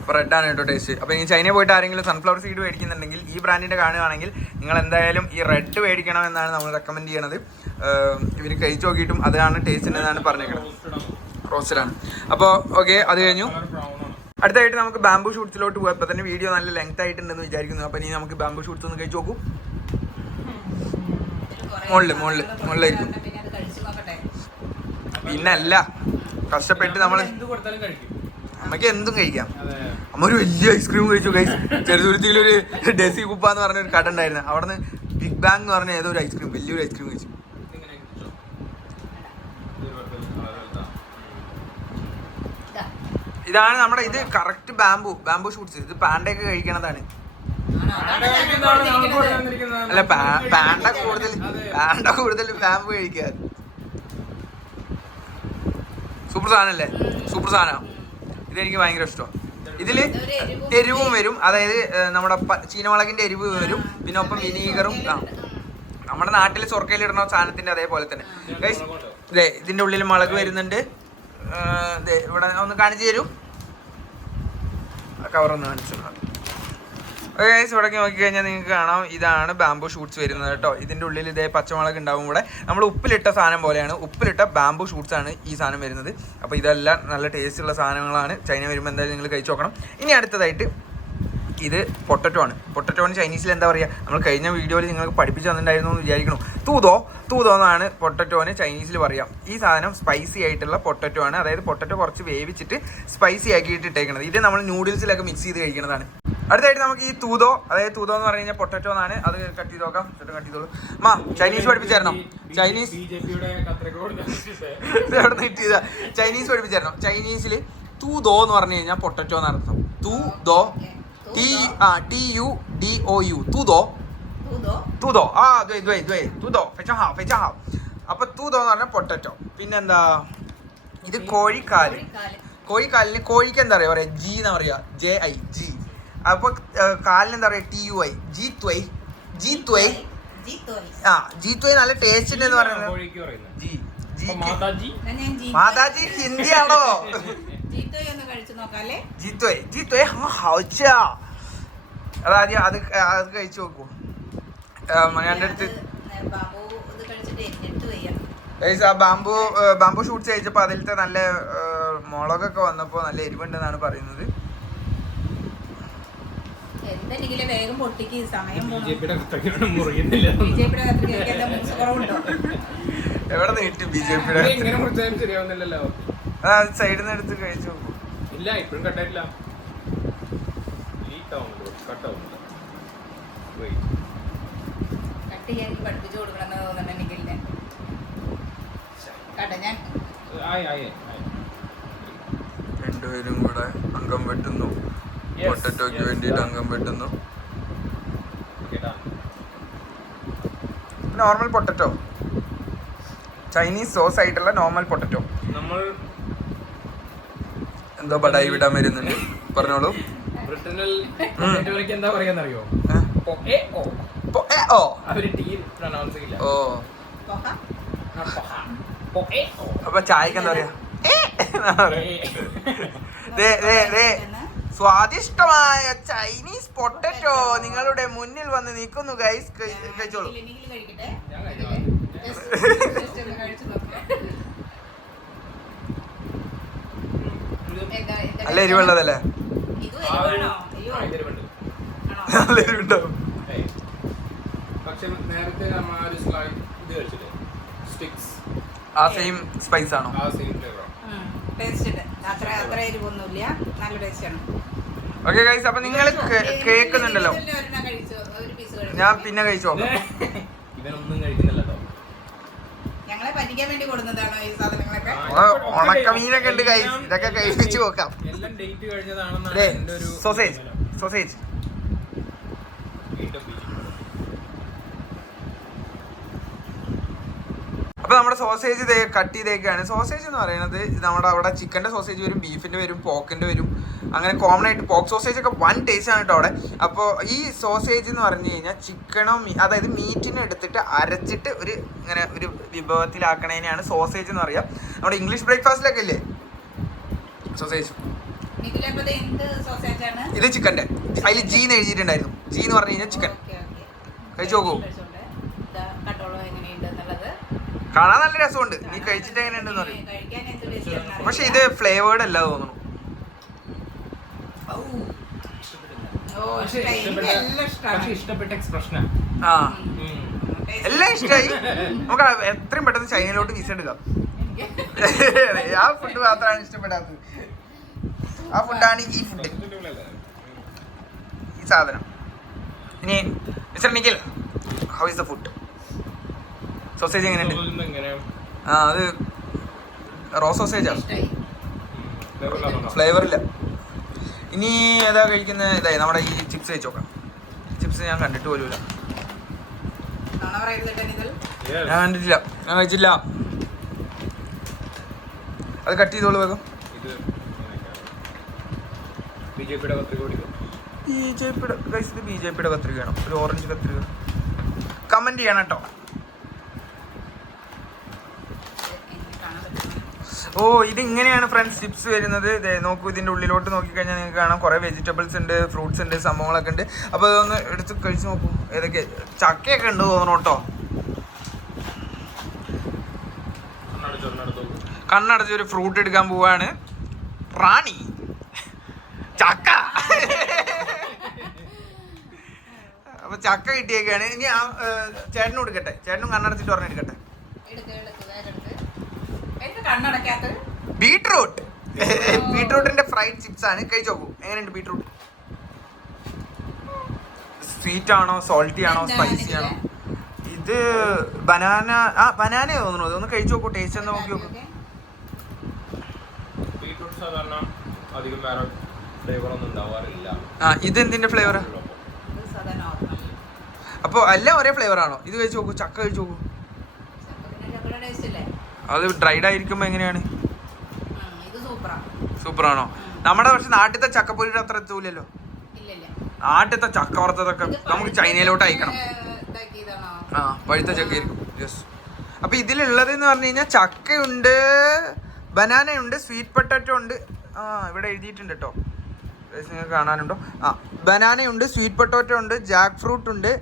അപ്പൊ റെഡ് ആണ് കേട്ടോ ടേസ്റ്റ്. അപ്പൊ ഇനി ചൈനയിൽ പോയിട്ട് ആരെങ്കിലും സൺഫ്ലവർ സീഡ് മേടിക്കുന്നുണ്ടെങ്കിൽ ഈ ബ്രാൻഡിന്റെ കാണുകയാണെങ്കിൽ നിങ്ങൾ എന്തായാലും ഈ റെഡ് മേടിക്കണം എന്നാണ് നമ്മൾ റെക്കമെൻഡ് ചെയ്യണത്. ഇവര് കഴിച്ചു നോക്കിയിട്ടും അതാണ് ടേസ്റ്റ് എന്നാണ് പറഞ്ഞേക്കുന്നത്. റോസ്റ്റഡാണ്. അപ്പോൾ ഓക്കെ, അത് കഴിഞ്ഞു. അടുത്തായിട്ട് നമുക്ക് ബാംബൂ ഷൂട്ട്സിലോട്ട് പോകാം. ഇപ്പൊ തന്നെ വീഡിയോ നല്ല ലെങ്ത് ആയിട്ടുണ്ടെന്ന് വിചാരിക്കുന്നു. അപ്പൊ ഇനി നമുക്ക് ബാംബൂ ഷൂട്ട്സ് ഒന്ന് കഴിച്ചു നോക്കൂ. മുകളിലായിരിക്കും. പിന്നല്ല, കഷ്ടപ്പെട്ട് നമ്മള് അമ്മയ്ക്ക് എന്തും കഴിക്കാം. അമ്മ ഒരു വലിയ ഐസ്ക്രീം കഴിച്ചു ഗൈസ്. ചെറുതുരുത്തിയിലൊരു ഡെസി കുപ്പ എന്ന് പറഞ്ഞൊരു കട ഉണ്ടായിരുന്നു. അവിടെ നിന്ന് ബിഗ് ബാങ് എന്ന് പറഞ്ഞ ഏതോ ഒരു ഐസ്ക്രീം, വലിയൊരു ഐസ്ക്രീം കഴിച്ചു. ഇതാണ് നമ്മുടെ ഇത് കറക്റ്റ് ബാംബൂ ഷൂട്ട്സ്. ഇത് പാണ്ടയൊക്കെ കഴിക്കണതാണ്. അല്ല, പാണ്ട കൂടുതൽ ബാംബൂ കഴിക്കുക. സൂപ്പർ സാധനല്ലേ? സൂപ്പർ സാധനം. ഇതെനിക്ക് ഭയങ്കര ഇഷ്ടമാണ്. ഇതില് എരിവും വരും, അതായത് നമ്മുടെ ചീനമുളകിന്റെ എരിവ് വരും, പിന്നെ ഒപ്പം വിനീഗറും. നമ്മുടെ നാട്ടിൽ ചൊർക്കയിലിടണ സാധനത്തിന്റെ അതേപോലെ തന്നെ ഗൈസ്. ഇതിന്റെ ഉള്ളിൽ മുളക് വരുന്നുണ്ട്, ഇവിടെ ഒന്ന് കാണിച്ചു തരൂ. കവറൊന്ന് കാണിച്ചു. ഇവിടേക്ക് നോക്കിക്കഴിഞ്ഞാൽ നിങ്ങൾക്ക് കാണാം, ഇതാണ് ബാംബൂ ഷൂട്ട്സ് വരുന്നത് കേട്ടോ. ഇതിൻ്റെ ഉള്ളിൽ ഇതേ പച്ചമുളക് ഉണ്ടാവും. ഇവിടെ നമ്മൾ ഉപ്പിലിട്ട സാധനം പോലെയാണ്, ഉപ്പിലിട്ട ബാംബൂ ഷൂട്ട്സ് ആണ് ഈ സാധനം വരുന്നത്. അപ്പോൾ ഇതെല്ലാം നല്ല ടേസ്റ്റുള്ള സാധനങ്ങളാണ്. ചൈന വരുമ്പോൾ എന്തായാലും നിങ്ങൾ കഴിച്ച് നോക്കണം. ഇനി അടുത്തതായിട്ട് ഇത് പൊട്ടറ്റോ ആണ്. പൊട്ടറ്റോന് ചൈനീസിൽ എന്താ പറയുക, നമ്മൾ കഴിഞ്ഞ വീഡിയോയിൽ നിങ്ങൾക്ക് പഠിപ്പിച്ച് തന്നിട്ടുണ്ടായിരുന്നു എന്ന് വിചാരിക്കണം. തൂതോ എന്നാണ് പൊട്ടറ്റോന് ചൈനീസിൽ പറയാം. ഈ സാധനം സ്പൈസി ആയിട്ടുള്ള പൊട്ടറ്റോ ആണ്. അതായത് പൊട്ടറ്റോ കുറച്ച് വേവിച്ചിട്ട് സ്പൈസി ആക്കിയിട്ട് ഇട്ടേക്കുന്നത്. ഇത് നമ്മൾ നൂഡിൽസിലൊക്കെ മിക്സ് ചെയ്ത് കഴിക്കുന്നതാണ്. അടുത്തായിട്ട് നമുക്ക് ഈ തൂതോ, അതായത് തൂതോ എന്ന് പറഞ്ഞു കഴിഞ്ഞാൽ പൊട്ടറ്റോ എന്നാണ്. അത് കട്ട് ചെയ്ത് നോക്കാം. കട്ട് ചെയ്തോളൂ. ചൈനീസ് പഠിപ്പിച്ചായിരുന്നോ? ചൈനീസ് ചൈനീസ് പഠിപ്പിച്ചായിരുന്നോ? ചൈനീസിൽ തൂതോ എന്ന് പറഞ്ഞു കഴിഞ്ഞാൽ പൊട്ടറ്റോ എന്ന് അർത്ഥം. തൂതോ TUDOU തൂതോ. അപ്പൊ തൂതോ എന്ന് പറഞ്ഞാൽ പൊട്ടറ്റോ. പിന്നെന്താ, ഇത് കോഴിക്കാല്. കോഴിക്ക് എന്താ പറയാ ജി എന്നാ പറയാ, JI ജി. അപ്പൊ കാലിന് എന്താ പറയാ TUI ജീത്വൈ. നല്ല ടേസ്റ്റ് ഉണ്ട് എന്ന് പറയുന്നത്. മാതാജി ഹിന്ദിയാണോ? അതാദ്യം അത് കഴിച്ചു നോക്കൂ. എൻ്റെ അടുത്ത് ബാംബു ഷൂട്ട്സ് കഴിച്ചപ്പോൾ അതിലത്തെ നല്ല മുളകൊക്കെ വന്നപ്പോൾ നല്ല എരിവുണ്ടെന്നാണ് പറയുന്നത്. വേഗം പൊട്ടിക്ക്, സമയം എവിടെ നീട്ടി BJP-യുടെ സൈഡിൽ നിന്ന് എടുത്ത് കഴിച്ചു നോക്കൂ. ഇല്ല, ഇപ്പോഴും കട്ടായിട്ടില്ല. പഠിപ്പിച്ചു കൊടുക്കണം തോന്നുന്നുണ്ടെങ്കിൽ രണ്ടുപേരും കൂടെ അംഗം വെട്ടുന്നു. പൊട്ടറ്റോയ്ക്ക് വേണ്ടിയിട്ട് അംഗം വെട്ടുന്നു. നോർമൽ പൊട്ടറ്റോ, ചൈനീസ് സോസ് ആയിട്ടുള്ള നോർമൽ പൊട്ടറ്റോ. നമ്മൾ എന്തോ ബടായി വിടാൻ വരുന്നുണ്ട്, പറഞ്ഞോളൂ. ബ്രിട്ടനിൽ എന്താ പറയാന്നറിയോ? അവര് ടീ പ്രൊനൗൺസ് ചെയ്യില്ല. അപ്പൊ ചായക്ക് എന്താ പറയാ? സ്വാദിഷ്ടമായ ചൈനീസ് പൊട്ടറ്റോ നിങ്ങളുടെ മുന്നിൽ വന്ന് നിൽക്കുന്നു ഗൈസ്. കഴിച്ചോളൂ. നല്ല എരിവുള്ളതല്ലേ? നല്ല എരിവുണ്ടാവും. പക്ഷെ നേരത്തെ ആ സെയിം സ്പൈസ് ആണോ? ഓക്കെ ഗൈസ്, അപ്പൊ നിങ്ങൾ കേൾക്കുന്നുണ്ടല്ലോ. ഞാൻ പിന്നെ കഴിച്ചോ. ഇവനൊന്നും കഴിക്കുന്നില്ല. ഞങ്ങളെ പറ്റിക്കാൻ വേണ്ടി കൊടുക്കുന്നതാണോ ഈ സാധനങ്ങളൊക്കെ? ഉണക്കമീനൊക്കെ ഉണ്ട് ഗൈസ്, ഇതൊക്കെ കഴിപ്പിച്ച് നോക്കാം. എല്ലാം ഡേറ്റ് കഴിഞ്ഞതാണെന്നാണ് എൻ്റെ ഒരു സോസേജ്. അപ്പോൾ നമ്മുടെ സോസേജ് കട്ട് ചെയ്തേക്കാണ്. സോസേജ് എന്ന് പറയുന്നത് നമ്മുടെ അവിടെ ചിക്കൻ്റെ സോസേജ് വരും, ബീഫിൻ്റെ വരും, പോക്കിൻ്റെ വരും. അങ്ങനെ കോമൺ ആയിട്ട് പോക്ക് സോസേജ് ഒക്കെ വൺ ടേസ്റ്റ് ആണ് കേട്ടോ അവിടെ. അപ്പോൾ ഈ സോസേജ് എന്ന് പറഞ്ഞു കഴിഞ്ഞാൽ ചിക്കനോ അതായത് മീറ്റിനെ എടുത്തിട്ട് അരച്ചിട്ട് ഇങ്ങനെ ഒരു വിഭവത്തിലാക്കണതിനെയാണ് സോസേജ് എന്ന് പറയുക. നമ്മുടെ ഇംഗ്ലീഷ് ബ്രേക്ക്ഫാസ്റ്റിലൊക്കെ ഇല്ലേ സോസേജ്? ഇത് ചിക്കൻ്റെ, അതിൽ ജി എന്ന് എഴുതിയിട്ടുണ്ടായിരുന്നു. ജി എന്ന് പറഞ്ഞു കഴിഞ്ഞാൽ ചിക്കൻ. കഴിച്ചു നോക്കൂ. കാണാൻ നല്ല രസമുണ്ട്. നീ കഴിച്ചിട്ട് എങ്ങനെയുണ്ടെന്ന് പറയും. പക്ഷെ ഇത് ഫ്ലേവേർഡ് അല്ല തോന്നുന്നു. ഇഷ്ടപ്പെട്ട എക്സ്പ്രഷൻ. എല്ലാം ഇഷ്ടമായി. നമുക്ക് എത്രയും പെട്ടെന്ന് ചൈനയിലോട്ട് വിസ എടുക്കാം. ആ ഫുഡ് മാത്രമാണ് ഇഷ്ടപ്പെടാത്തത്. ആ ഫുഡാണ് ഈ ഫുഡ്, ഈ സാധനം. ഇനി mister Nikhil, how is the food? Sausage എങ്ങനെയുണ്ട്? അത് റോ സോസേജാ, ഫ്ലേവറില്ല. ഇനി ഏതാ കഴിക്കുന്നത്? ഇതായി നമ്മുടെ ഈ ചിപ്സ് കഴിച്ച് നോക്കാം. ചിപ്സ് ഞാൻ കണ്ടിട്ട് പോലുമില്ല. ഞാൻ കണ്ടിട്ടില്ല, ഞാൻ കഴിച്ചില്ല. അത് കട്ട് ചെയ്തോളൂ വേഗം. ബിജെപിയുടെ കത്രിക വേണം, ഒരു ഓറഞ്ച് കത്രിക. കമന്റ് ചെയ്യണം കേട്ടോ. ഓ ഇത് ഇങ്ങനെയാണ് ഫ്രണ്ട്സ് ചിപ്സ് വരുന്നത്. നോക്കൂ, ഇതിന്റെ ഉള്ളിലോട്ട് നോക്കിക്കഴിഞ്ഞാൽ നിങ്ങൾക്ക് കാണാം കുറെ വെജിറ്റബിൾസ് ഉണ്ട്, ഫ്രൂട്ട്സ് ഉണ്ട്, സംഭവങ്ങളൊക്കെ ഉണ്ട്. അപ്പോൾ അതൊന്ന് എടുത്ത് കഴിച്ച് നോക്കൂ. ഏതൊക്കെ ചക്കയൊക്കെ ഉണ്ട് തോന്നണം കേട്ടോ. കണ്ണടച്ച് ഒരു ഫ്രൂട്ട് എടുക്കാൻ പോവാണ്. റാണി ചക്ക. അപ്പൊ ചക്ക കിട്ടിയേക്കാണ്. ഇനി ചേട്ടനും എടുക്കട്ടെ, ചേട്ടനും കണ്ണടച്ചിട്ട് പറഞ്ഞ എടുക്കട്ടെ. ബീട്രൂട്ട്. ബീട്രൂട്ടിന്റെ ഫ്രൈഡ് ചിപ്സ് ആണ്. കഴിച്ചു നോക്കൂ എങ്ങനെയുണ്ട് ബീട്രൂട്ട്. സ്വീറ്റ് ആണോ സോൾട്ടി ആണോ സ്പൈസി ആണോ? ഇത് ബനാന. ബനാന തോന്നുന്നു. അതൊന്ന് കഴിച്ചു നോക്കൂ, ടേസ്റ്റ് ഒന്ന് നോക്കി നോക്കൂ. ഇത് എന്തിന്റെ ഫ്ലേവറാ? അപ്പൊ എല്ലാം ഒരേ ഫ്ലേവർ ആണോ? ഇത് കഴിച്ചു നോക്കൂ, ചക്ക കഴിച്ചു നോക്കൂ. അത് ഡ്രൈഡ് ആയിരിക്കുമ്പോ എങ്ങനെയാണ്? സൂപ്പറാണോ? നമ്മുടെ പക്ഷെ നാട്ടിലത്തെ ചക്കപ്പൊരിയുടെ അത്ര എത്തൂലല്ലോ. നാട്ടിലത്തെ ചക്ക വറുത്തതൊക്കെ നമുക്ക് ചൈനയിലോട്ട് അയക്കണം. പഴുത്ത ചക്ക ആയിരിക്കും. യെസ്. അപ്പൊ ഇതിലുള്ളത് എന്ന് പറഞ്ഞു കഴിഞ്ഞാൽ ചക്കയുണ്ട്, ബനാനയുണ്ട്, സ്വീറ്റ് പൊട്ടാറ്റോ ഉണ്ട്. ഇവിടെ എഴുതിയിട്ടുണ്ട് കേട്ടോ, നിങ്ങൾക്ക് കാണാനുണ്ടോ? ബനാനയുണ്ട്, സ്വീറ്റ് പൊട്ടാറ്റോ ഉണ്ട്, ജാക്ക് ഫ്രൂട്ട് ഉണ്ട്,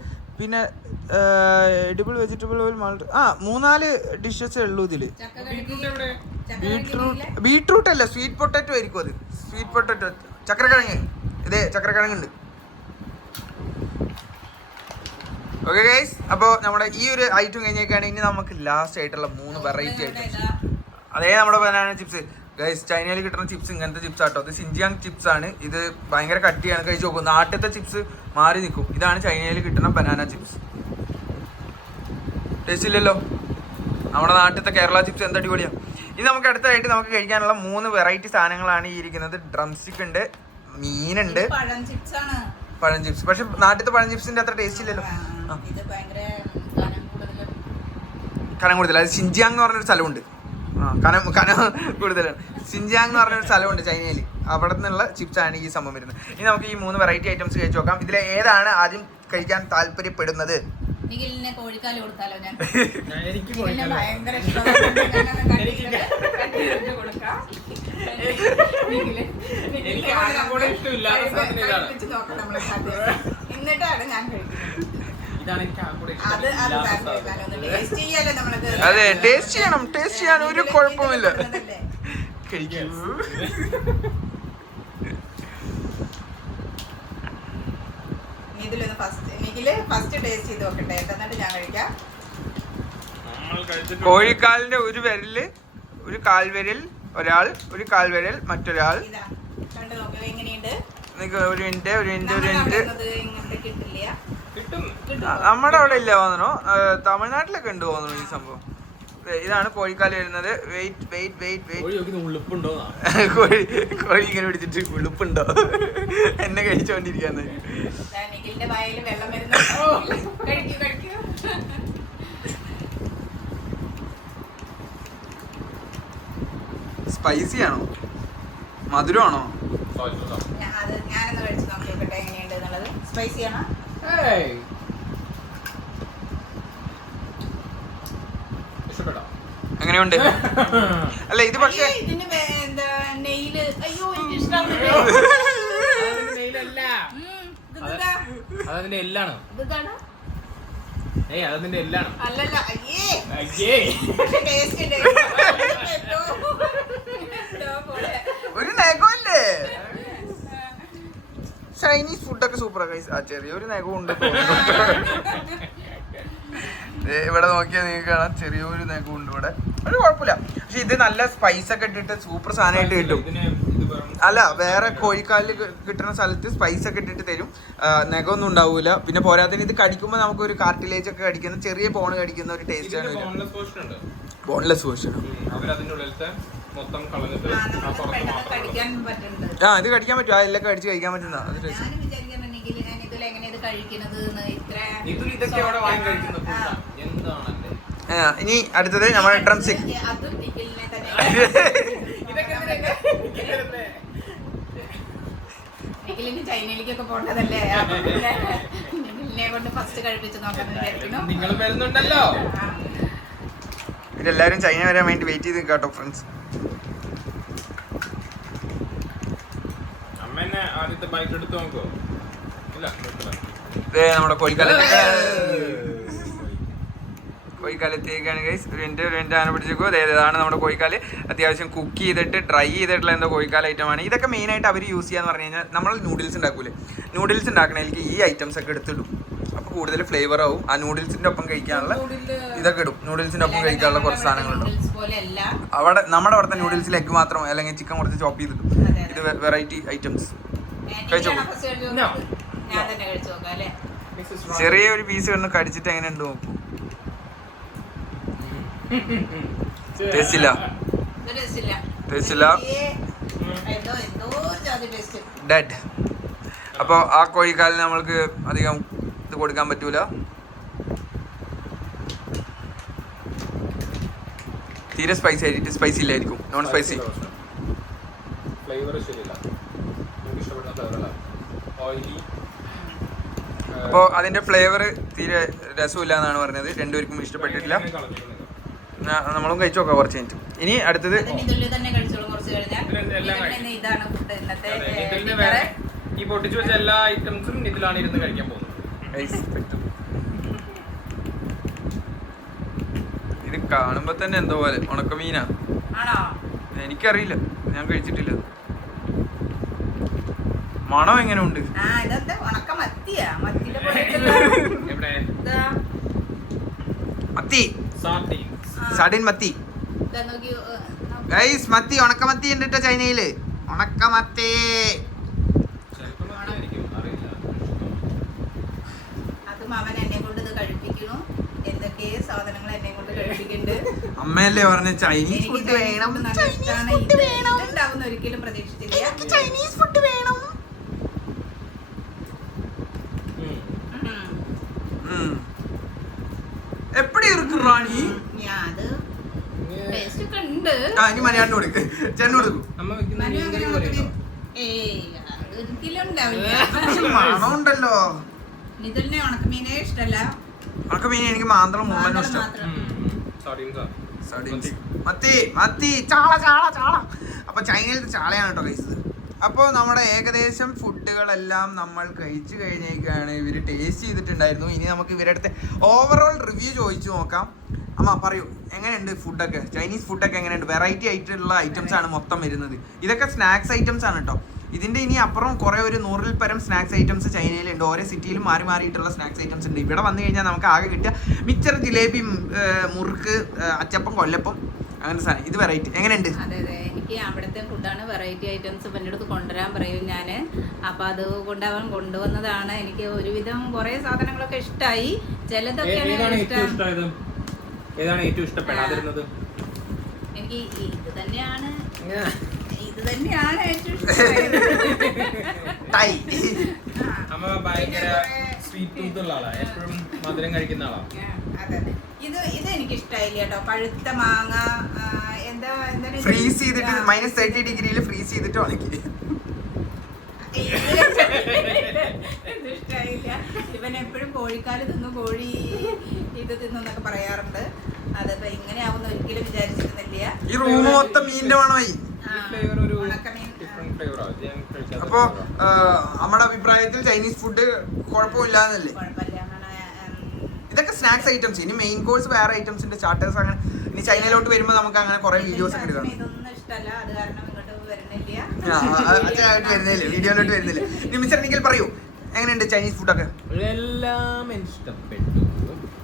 പിന്നെ edible vegetable oil malt. 3-4 dishes ഉള്ളൂ ഇതില്. ബീട്രൂട്ട് അല്ല, സ്വീറ്റ് പൊട്ടാറ്റോ ആയിരിക്കും അത്. സ്വീറ്റ് പൊട്ടാറ്റോ, ചക്രക്കിഴങ്ങ്. ഇതേ ചക്രക്കിഴങ്ങുണ്ട്. ഓക്കെ ഗൈസ്, അപ്പോൾ നമ്മുടെ ഈ ഒരു ഐറ്റം കഴിഞ്ഞേക്കാണ്. ഇനി നമുക്ക് ലാസ്റ്റ് ആയിട്ടുള്ള 3 വെറൈറ്റി ഐറ്റംസ്. അതേ നമ്മുടെ ബനാന ചിപ്സ് ഗൈസ്. ചൈനയിൽ കിട്ടുന്ന ചിപ്സ് ഇങ്ങനത്തെ ചിപ്സ് ആട്ടോ. ഇത് സിൻജിയാങ് ചിപ്സ് ആണ്. ഇത് ഭയങ്കര കട്ടിയാണ്. കഴിച്ച് നോക്കും, നാട്ടിലത്തെ ചിപ്സ് മാറി നിൽക്കും. ഇതാണ് ചൈനയിൽ കിട്ടുന്ന ബനാന ചിപ്സ്. ടേസ്റ്റ് ഇല്ലല്ലോ. നമ്മുടെ നാട്ടിലത്തെ കേരള ചിപ്സ് എന്ത് അടിപൊളിയാണ്. ഇത് നമുക്ക് അടുത്തായിട്ട് നമുക്ക് കഴിക്കാനുള്ള 3 വെറൈറ്റി സാധനങ്ങളാണ് ഈ ഇരിക്കുന്നത്. ഡ്രം സ്റ്റിക്ക് ഉണ്ട്, മീനുണ്ട്, പഴം ചിപ്സ്. പക്ഷെ നാട്ടിലത്തെ പഴം ചിപ്സിന്റെ അത്ര ടേസ്റ്റ് ഇല്ലല്ലോ. കനം കൂടുതൽ. അത് സിൻജിയാങ് എന്ന് പറഞ്ഞൊരു സ്ഥലമുണ്ട്. കനം കൂടുതലാണ്. സിൻജിയാങ് എന്ന് പറഞ്ഞൊരു സ്ഥലമുണ്ട് ചൈനയിൽ. അവിടെ നിന്നുള്ള ചിപ്സ് ആണ് ഈ സംഭവം വരുന്നത്. ഇനി നമുക്ക് ഈ 3 വെറൈറ്റി ഐറ്റംസ് കഴിച്ച് നോക്കാം. ഇതിലെ ഏതാണ് ആദ്യം കഴിക്കാൻ താല്പര്യപ്പെടുന്നത്? കോഴിക്കാല് കൊടുക്കാലോ. ഞാൻ എനിക്ക് ഭയങ്കര എന്നിട്ടാണ് ഞാൻ അതെ, ടേസ്റ്റ് ചെയ്യണം. ടേസ്റ്റ് ചെയ്യാൻ ഒരു കുഴപ്പമില്ല. കഴിക്കൂ. ഫസ്റ്റ് ടേസ്റ്റ് ചെയ്ത് നോക്കട്ടെ, എന്നിട്ട് ഞാൻ കഴിക്കാം. കോഴിക്കാലിന്റെ ഒരു വിരല്, ഒരു കാൽവിരൽ ഒരാൾ, ഒരു കാൽവിരൽ മറ്റൊരാൾ. കണ്ടു നോക്കുക എങ്ങനെയുണ്ട്. ഒരു മിനിറ്റ്. കിട്ടില്ല. നമ്മുടെ അവിടെ ഇല്ല തോന്നണോ, തമിഴ്നാട്ടിലൊക്കെ ഉണ്ട് തോന്നണു ഈ സംഭവം. ഇതാണ് കോഴിക്കാല് വരുന്നത്. കോഴി ഇങ്ങനെ പിടിച്ചിട്ട് ഉളുപ്പുണ്ടോ എന്നെ കഴിച്ചോണ്ടിരിക്കാന്ന്. സ്പൈസി ആണോ മധുരമാണോ? ഞാനൊന്ന് കഴിച്ചു നോക്കിയോട്ടെ എങ്ങനെയുണ്ട് എന്നുള്ളത്. സ്പൈസി ആണോ? എങ്ങനെയുണ്ട്? അല്ല ഇത് പക്ഷേ നെയ്യില്. അയ്യോ എനിക്ക് ഇഷ്ടമാണ്. അതതിന്റെ എല്ലാണ്. അതതിന്റെ എല്ലാണ്. അല്ലല്ല. ഒരു നഖമല്ലേ? ചൈനീസ് ഫുഡൊക്കെ സൂപ്പറാ ഗൈസ്. ചെറിയൊരു നഖം ഉണ്ട്. ഇവിടെ നോക്കിയാൽ നിങ്ങൾക്ക് കാണാം ചെറിയൊരു നഖം ഉണ്ട് ഇവിടെ. ഒരു കുഴപ്പമില്ല. പക്ഷെ ഇത് നല്ല സ്പൈസ് ഒക്കെ ഇട്ടിട്ട് സൂപ്പർ സാധനമായിട്ട് കിട്ടും. അല്ല, വേറെ കോഴിക്കാലിൽ കിട്ടുന്ന സ്ഥലത്ത് സ്പൈസ് ഒക്കെ ഇട്ടിട്ട് തരും. നഖമൊന്നും ഉണ്ടാവൂല. പിന്നെ പോരാത്തതിന് ഇത് കടിക്കുമ്പോൾ നമുക്ക് ഒരു കാർട്ടിലേജ് ഒക്കെ കടിക്കുന്ന, ചെറിയ ബോൺ കടിക്കുന്ന ഒരു ടേസ്റ്റ് ആണ്. Boneless version. ഇത് കടിക്കാൻ പറ്റും. ആ എല്ലാം കടിച്ച് കഴിക്കാൻ പറ്റുന്ന അത് ടേസ്റ്റ്. ഇനി അടുത്തത് നമ്മുടെ ഡ്രം സ്റ്റിക്ക്. ചൈനയിലേക്കൊക്കെ പോകേണ്ടതല്ലേ, കൊണ്ട് ഫസ്റ്റ് കഴിപ്പിച്ച് നോക്കാൻ നിങ്ങൾ വരുന്നുണ്ടല്ലോ. ഇതെല്ലാവരും ചൈന വരാൻ വേണ്ടി വെയിറ്റ് ചെയ്ത് കേട്ടോ ഫ്രണ്ട്സ്. എന്നെ ആദ്യത്തെ ബൈറ്റ് എടുത്ത് നോക്കോ? ഇല്ല, നിർത്തണം. നമ്മുടെ കോഴിക്കാലെത്തിയേക്കാണ് ഗൈസ്. ഒരു മിനിറ്റ് ആന പിടിച്ചേക്കോ. ഇതാണ് നമ്മുടെ കോഴിക്കാല്. അത്യാവശ്യം കുക്ക് ചെയ്തിട്ട് ഡ്രൈ ചെയ്തിട്ടുള്ള എന്തോ കോഴിക്കാൽ ഐറ്റമാണ്. ഇതൊക്കെ മെയിനായിട്ട് അവർ യൂസ് ചെയ്യാന്ന് പറഞ്ഞു കഴിഞ്ഞാൽ നമ്മൾ നൂഡിൽസ് ഉണ്ടാക്കൂലേ, നൂഡിൽസ് ഉണ്ടാക്കണേലേക്ക് ഈ ഐറ്റംസ് ഒക്കെ എടുത്തിടും. അപ്പോൾ കൂടുതൽ ഫ്ലേവർ ആവും. ആ നൂഡിൽസിന്റെ ഒപ്പം കഴിക്കാനുള്ള ഇതൊക്കെ ഇടും. നൂഡിൽസിന്റെ ഒപ്പം കഴിക്കാനുള്ള കുറച്ച് സാധനങ്ങളുണ്ട്. അവിടെ നമ്മുടെ അവിടുത്തെ നൂഡിൽസിൽ എഗ് മാത്രം അല്ലെങ്കിൽ ചിക്കൻ കുറച്ച് ചോപ്പ് ചെയ്തിട്ടും. ഇത് വെറൈറ്റി ഐറ്റംസ് കഴിച്ചോ. ചെറിയൊരു പീസ് കണ്ട് കടിച്ചിട്ട് എങ്ങനെ ഉണ്ട് നോക്കൂ. ടേസ്റ്റില്ല. ഡെഡ്. അപ്പോൾ ആ കോഴിക്കാലിന് നമ്മൾക്ക് അധികം ഇത് കൊടുക്കാൻ പറ്റൂല. തീരെ സ്പൈസി ആയിട്ട് സ്പൈസി ഇല്ലായിരിക്കും. Non spicy. ഫ്ലേവർ ശരിയില്ല. എനിക്ക് ഇഷ്ടപ്പെടുന്ന ഫ്ലേവറല്ല. ഓയിലി. അപ്പോൾ അതിന്റെ ഫ്ലേവർ തീരെ രസമില്ല എന്നാണ് പറഞ്ഞത്. രണ്ടുപേർക്കും ഇഷ്ടപ്പെട്ടിട്ടില്ല. നമ്മളും കഴിച്ചു നോക്കാം കുറച്ച് കഴിഞ്ഞിട്ട്. ഇനി അടുത്തത് ഈ പൊട്ടിച്ചു വെച്ച എല്ലാ ഐറ്റംസും ഇതിലാണ് ഇരുന്ന് കഴിക്കാൻ പോകുന്നത്. ഇത് കാണുമ്പോ തന്നെ എന്തോ പോലെ ഉണക്കമീനാ. എനിക്കറിയില്ല, ഞാൻ കഴിച്ചിട്ടില്ല. മണം എങ്ങനെ ഉണ്ട്? മത്തി, സഡിൻ മത്തി. ഗൈസ് മത്തി, ഉണക്കമത്തി ഉണ്ട് ട്ടോ ചൈനയില്. ഉണക്കമത്തി അമ്മയല്ലേ പറഞ്ഞ ചൈനീസ് ഫുഡ് വേണം, ഒരിക്കലും പ്രതീക്ഷിച്ചില്ല. ചൈനീസ് ഫുഡ് വേണം. എപ്പടി ഇருக்கு റാണി? ഇനി മലയാളം കൊടുക്ക്, ചെണ്ണ കൊടുക്കും. മണമുണ്ടല്ലോ. ഉണക്കമീനേ ഇഷ്ടല്ല. ഉണക്കമീൻ എനിക്ക് മാത്രം മുള്ളനും ഇഷ്ടം. മത്തി മത്തി ചാള ചാള ചാള. അപ്പൊ ചൈനയിലത്തെ ചാളയാണ് കേട്ടോ കഴിച്ചത്. അപ്പോൾ നമ്മുടെ ഏകദേശം ഫുഡുകളെല്ലാം നമ്മൾ കഴിച്ചു കഴിഞ്ഞേക്കാണ്. ഇവർ ടേസ്റ്റ് ചെയ്തിട്ടുണ്ടായിരുന്നു. ഇനി നമുക്ക് ഇവരുടെ അടുത്ത് ഓവറോൾ റിവ്യൂ ചോദിച്ചു നോക്കാം. അമ്മ പറയൂ, എങ്ങനെയുണ്ട് ഫുഡൊക്കെ? ചൈനീസ് ഫുഡൊക്കെ എങ്ങനെയുണ്ട്? വെറൈറ്റി ആയിട്ടുള്ള ഐറ്റംസ് ആണ് മൊത്തം വരുന്നത്. ഇതൊക്കെ സ്നാക്സ് ഐറ്റംസ് ആണ് കേട്ടോ. ഇതിൻ്റെ ഇനി അപ്പുറം കുറേ ഒരു 100-ൽ പരം സ്നാക്സ് ഐറ്റംസ് ചൈനയിലുണ്ട്. ഓരോ സിറ്റിയിലും മാറി മാറിയിട്ടുള്ള സ്നാക്സ് ഐറ്റംസ് ഉണ്ട്. ഇവിടെ വന്നു കഴിഞ്ഞാൽ നമുക്ക് ആകെ കിട്ടുക മിച്ചർ, ജിലേബി, മുറുക്ക്, അച്ചപ്പം, കൊല്ലപ്പം, അങ്ങനത്തെ സാധനം. ഇത് വെറൈറ്റി എങ്ങനെയുണ്ട്? അതെ അതെ, എനിക്ക് അവിടുത്തെ ഫുഡാണ് വെറൈറ്റി ഐറ്റംസ് എൻ്റെ അടുത്ത് കൊണ്ടുവരാൻ പറയും ഞാൻ. അപ്പോൾ അത് കൊണ്ടുപോകാൻ കൊണ്ടുവന്നതാണ്. എനിക്ക് ഒരുവിധം കുറേ സാധനങ്ങളൊക്കെ ഇഷ്ടമായി. ചിലതൊക്കെയാണ് ഏതാണ് ഏറ്റവും ഇഷ്ടപ്പെടാതിരുന്നത്? എനിക്ക് ഇത് തന്നെയാണ് ഏറ്റവും ഇഷ്ടമായത്. അമ്മ ഭയങ്കര സ്വീറ്റ് ടൂത്ത് ഉള്ള ആളാ, എപ്പോഴും മധുരം കഴിക്കുന്ന ആളാ. അതെ, ഇത് എനിക്ക് ഇഷ്ടമായില്ല കേട്ടോ. പഴുത്ത മാങ്ങ എന്താണ് ഫ്രീസ് ചെയ്തിട്ട് -30 ഡിഗ്രിയിൽ ഫ്രീസ് ചെയ്തിട്ട് ഉണക്കി. ഇഷ്ടായില്ല. ഇവൻ എപ്പോഴും കോഴിക്കാല് തിന്നു, കോഴി ഇത് തിന്നൊക്കെ പറയാറുണ്ട്. അതിപ്പോ ഇങ്ങനെ ആവുന്ന ഒരിക്കലും വിചാരിച്ചിരുന്നില്ല. ഈ റൂം മൊത്തം മീനിന്റെ മണമായി. അപ്പൊ നമ്മുടെ അഭിപ്രായത്തിൽ ചൈനീസ് ഫുഡ് കുഴപ്പമില്ലാന്നല്ലേ? ഇതൊക്കെ സ്നാക്സ് ഐറ്റംസ്. ഇനി മെയിൻ കോഴ്സ് വേറെ ഐറ്റംസിന്റെ സ്റ്റാർട്ടേഴ്സ്. അങ്ങനെ ഇനി ചൈനയിലോട്ട് വരുമ്പോൾ നമുക്ക് അങ്ങനെ കുറെ വീഡിയോസ് ഒക്കെ എടുക്കാം. വരുന്നില്ല, വീഡിയോയിലോട്ട് വരുന്നില്ല. ഇനി മിസ്റ്റർ നിഖിൽ പറയൂ, എങ്ങനെയുണ്ട് ചൈനീസ് ഫുഡൊക്കെ? എല്ലാം ഇഷ്ടപ്പെട്ടു.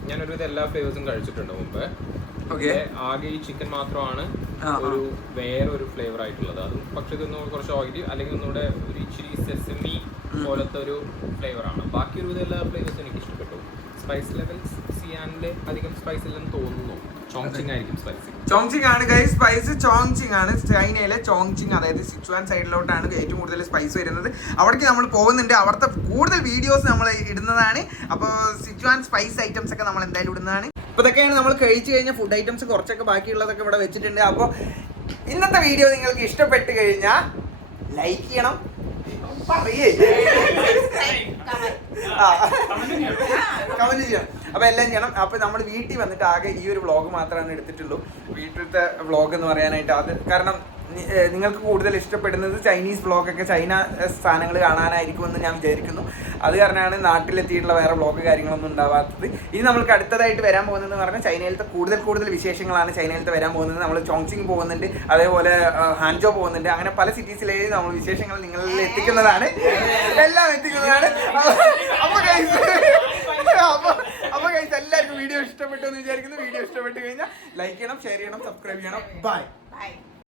ഞാൻ ഒരുവിധം എല്ലാ ഫ്ലേവേഴ്സും കഴിച്ചിട്ടുണ്ട് മുമ്പ്. ആകെ ഈ ചിക്കൻ മാത്രമാണ് ഒരു വേറൊരു ഫ്ലേവർ ആയിട്ടുള്ളത്. അതും പക്ഷെ ഇതൊന്നും കുറച്ച് ഓയിലി അല്ലെങ്കിൽ ഒന്നുകൂടെ ഒരു ഇച്ചിരി സെസമി പോലത്തെ ഒരു ഫ്ലേവറാണ്. ബാക്കി ഒരുവിധം എല്ലാ ഫ്ലേവേഴ്സും എനിക്ക് ഇഷ്ടപ്പെട്ടു. സ്പൈസ് ലെവൽസ് സിയാനിലെ അധികം സ്പൈസ് ഇല്ലെന്ന് തോന്നുന്നു. ചോങ്ചിങ് ആയിരിക്കും സ്പൈസി. ചോങ്ചിങ് ആണ് ഗൈസ്, സ്പൈസ് ചോങ്ചിങ് ആണ്. ചൈനയിലെ ചോങ്ചിങ്, അതായത് സിച്ചുവാൻ സൈഡിലോട്ടാണ് ഏറ്റവും കൂടുതൽ സ്പൈസ് വരുന്നത്. അവിടേക്ക് നമ്മൾ പോകുന്നുണ്ട്. അവിടുത്തെ കൂടുതൽ വീഡിയോസ് നമ്മൾ ഇടുന്നതാണ്. അപ്പോൾ സിച്ചുവാൻ സ്പൈസ് ഐറ്റംസ് ഒക്കെ നമ്മൾ എന്തായാലും ഇടുന്നതാണ്. അപ്പോൾ ഇതൊക്കെയാണ് നമ്മൾ കഴിച്ചു കഴിഞ്ഞ ഫുഡ് ഐറ്റംസ്. കുറച്ചൊക്കെ ബാക്കിയുള്ളതൊക്കെ ഇവിടെ വെച്ചിട്ടുണ്ട്. അപ്പോൾ ഇന്നത്തെ വീഡിയോ നിങ്ങൾക്ക് ഇഷ്ടപ്പെട്ട് കഴിഞ്ഞാൽ ലൈക്ക് ചെയ്യണം, പറയേ കമന്റ് ചെയ്യണം. അപ്പൊ എല്ലാം ചെയ്യണം. അപ്പൊ നമ്മൾ വീട്ടിൽ വന്നിട്ട് ആകെ ഈ ഒരു വ്ളോഗ് മാത്രമാണ് എടുത്തിട്ടുള്ളൂ. വീട്ടിലത്തെ വ്ളോഗ് എന്ന് പറയാനായിട്ട് അത് കാരണം നിങ്ങൾക്ക് കൂടുതൽ ഇഷ്ടപ്പെടുന്നത് ചൈനീസ് വ്ളോഗൊക്കെ ചൈന സ്ഥാനങ്ങൾ കാണാനായിരിക്കുമെന്ന് ഞാൻ വിചാരിക്കുന്നു. അത് കാരണമാണ് നാട്ടിലെത്തിയിട്ടുള്ള വേറെ വ്ളോഗ് കാര്യങ്ങളൊന്നും ഉണ്ടാവാത്തത്. ഇനി നമ്മൾക്ക് അടുത്തതായിട്ട് വരാൻ പോകുന്നതെന്ന് പറഞ്ഞാൽ ചൈനയിലത്തെ കൂടുതൽ വിശേഷങ്ങളാണ് ചൈനയിലത്തെ വരാൻ പോകുന്നത്. നമ്മൾ ചോങ്സിങ് പോകുന്നുണ്ട്, അതേപോലെ ഹാൻജോ പോകുന്നുണ്ട്. അങ്ങനെ പല സിറ്റീസിലെയും നമ്മൾ വിശേഷങ്ങൾ നിങ്ങളിൽ എത്തിക്കുന്നതാണ്, എല്ലാം എത്തിക്കുന്നതാണ്. അപ്പോൾ എല്ലാവർക്കും വീഡിയോ ഇഷ്ടപ്പെട്ടു എന്ന് വിചാരിക്കുന്നു. വീഡിയോ ഇഷ്ടപ്പെട്ട് കഴിഞ്ഞാൽ ലൈക്ക് ചെയ്യണം, ഷെയർ ചെയ്യണം, സബ്സ്ക്രൈബ് ചെയ്യണം. ബൈ.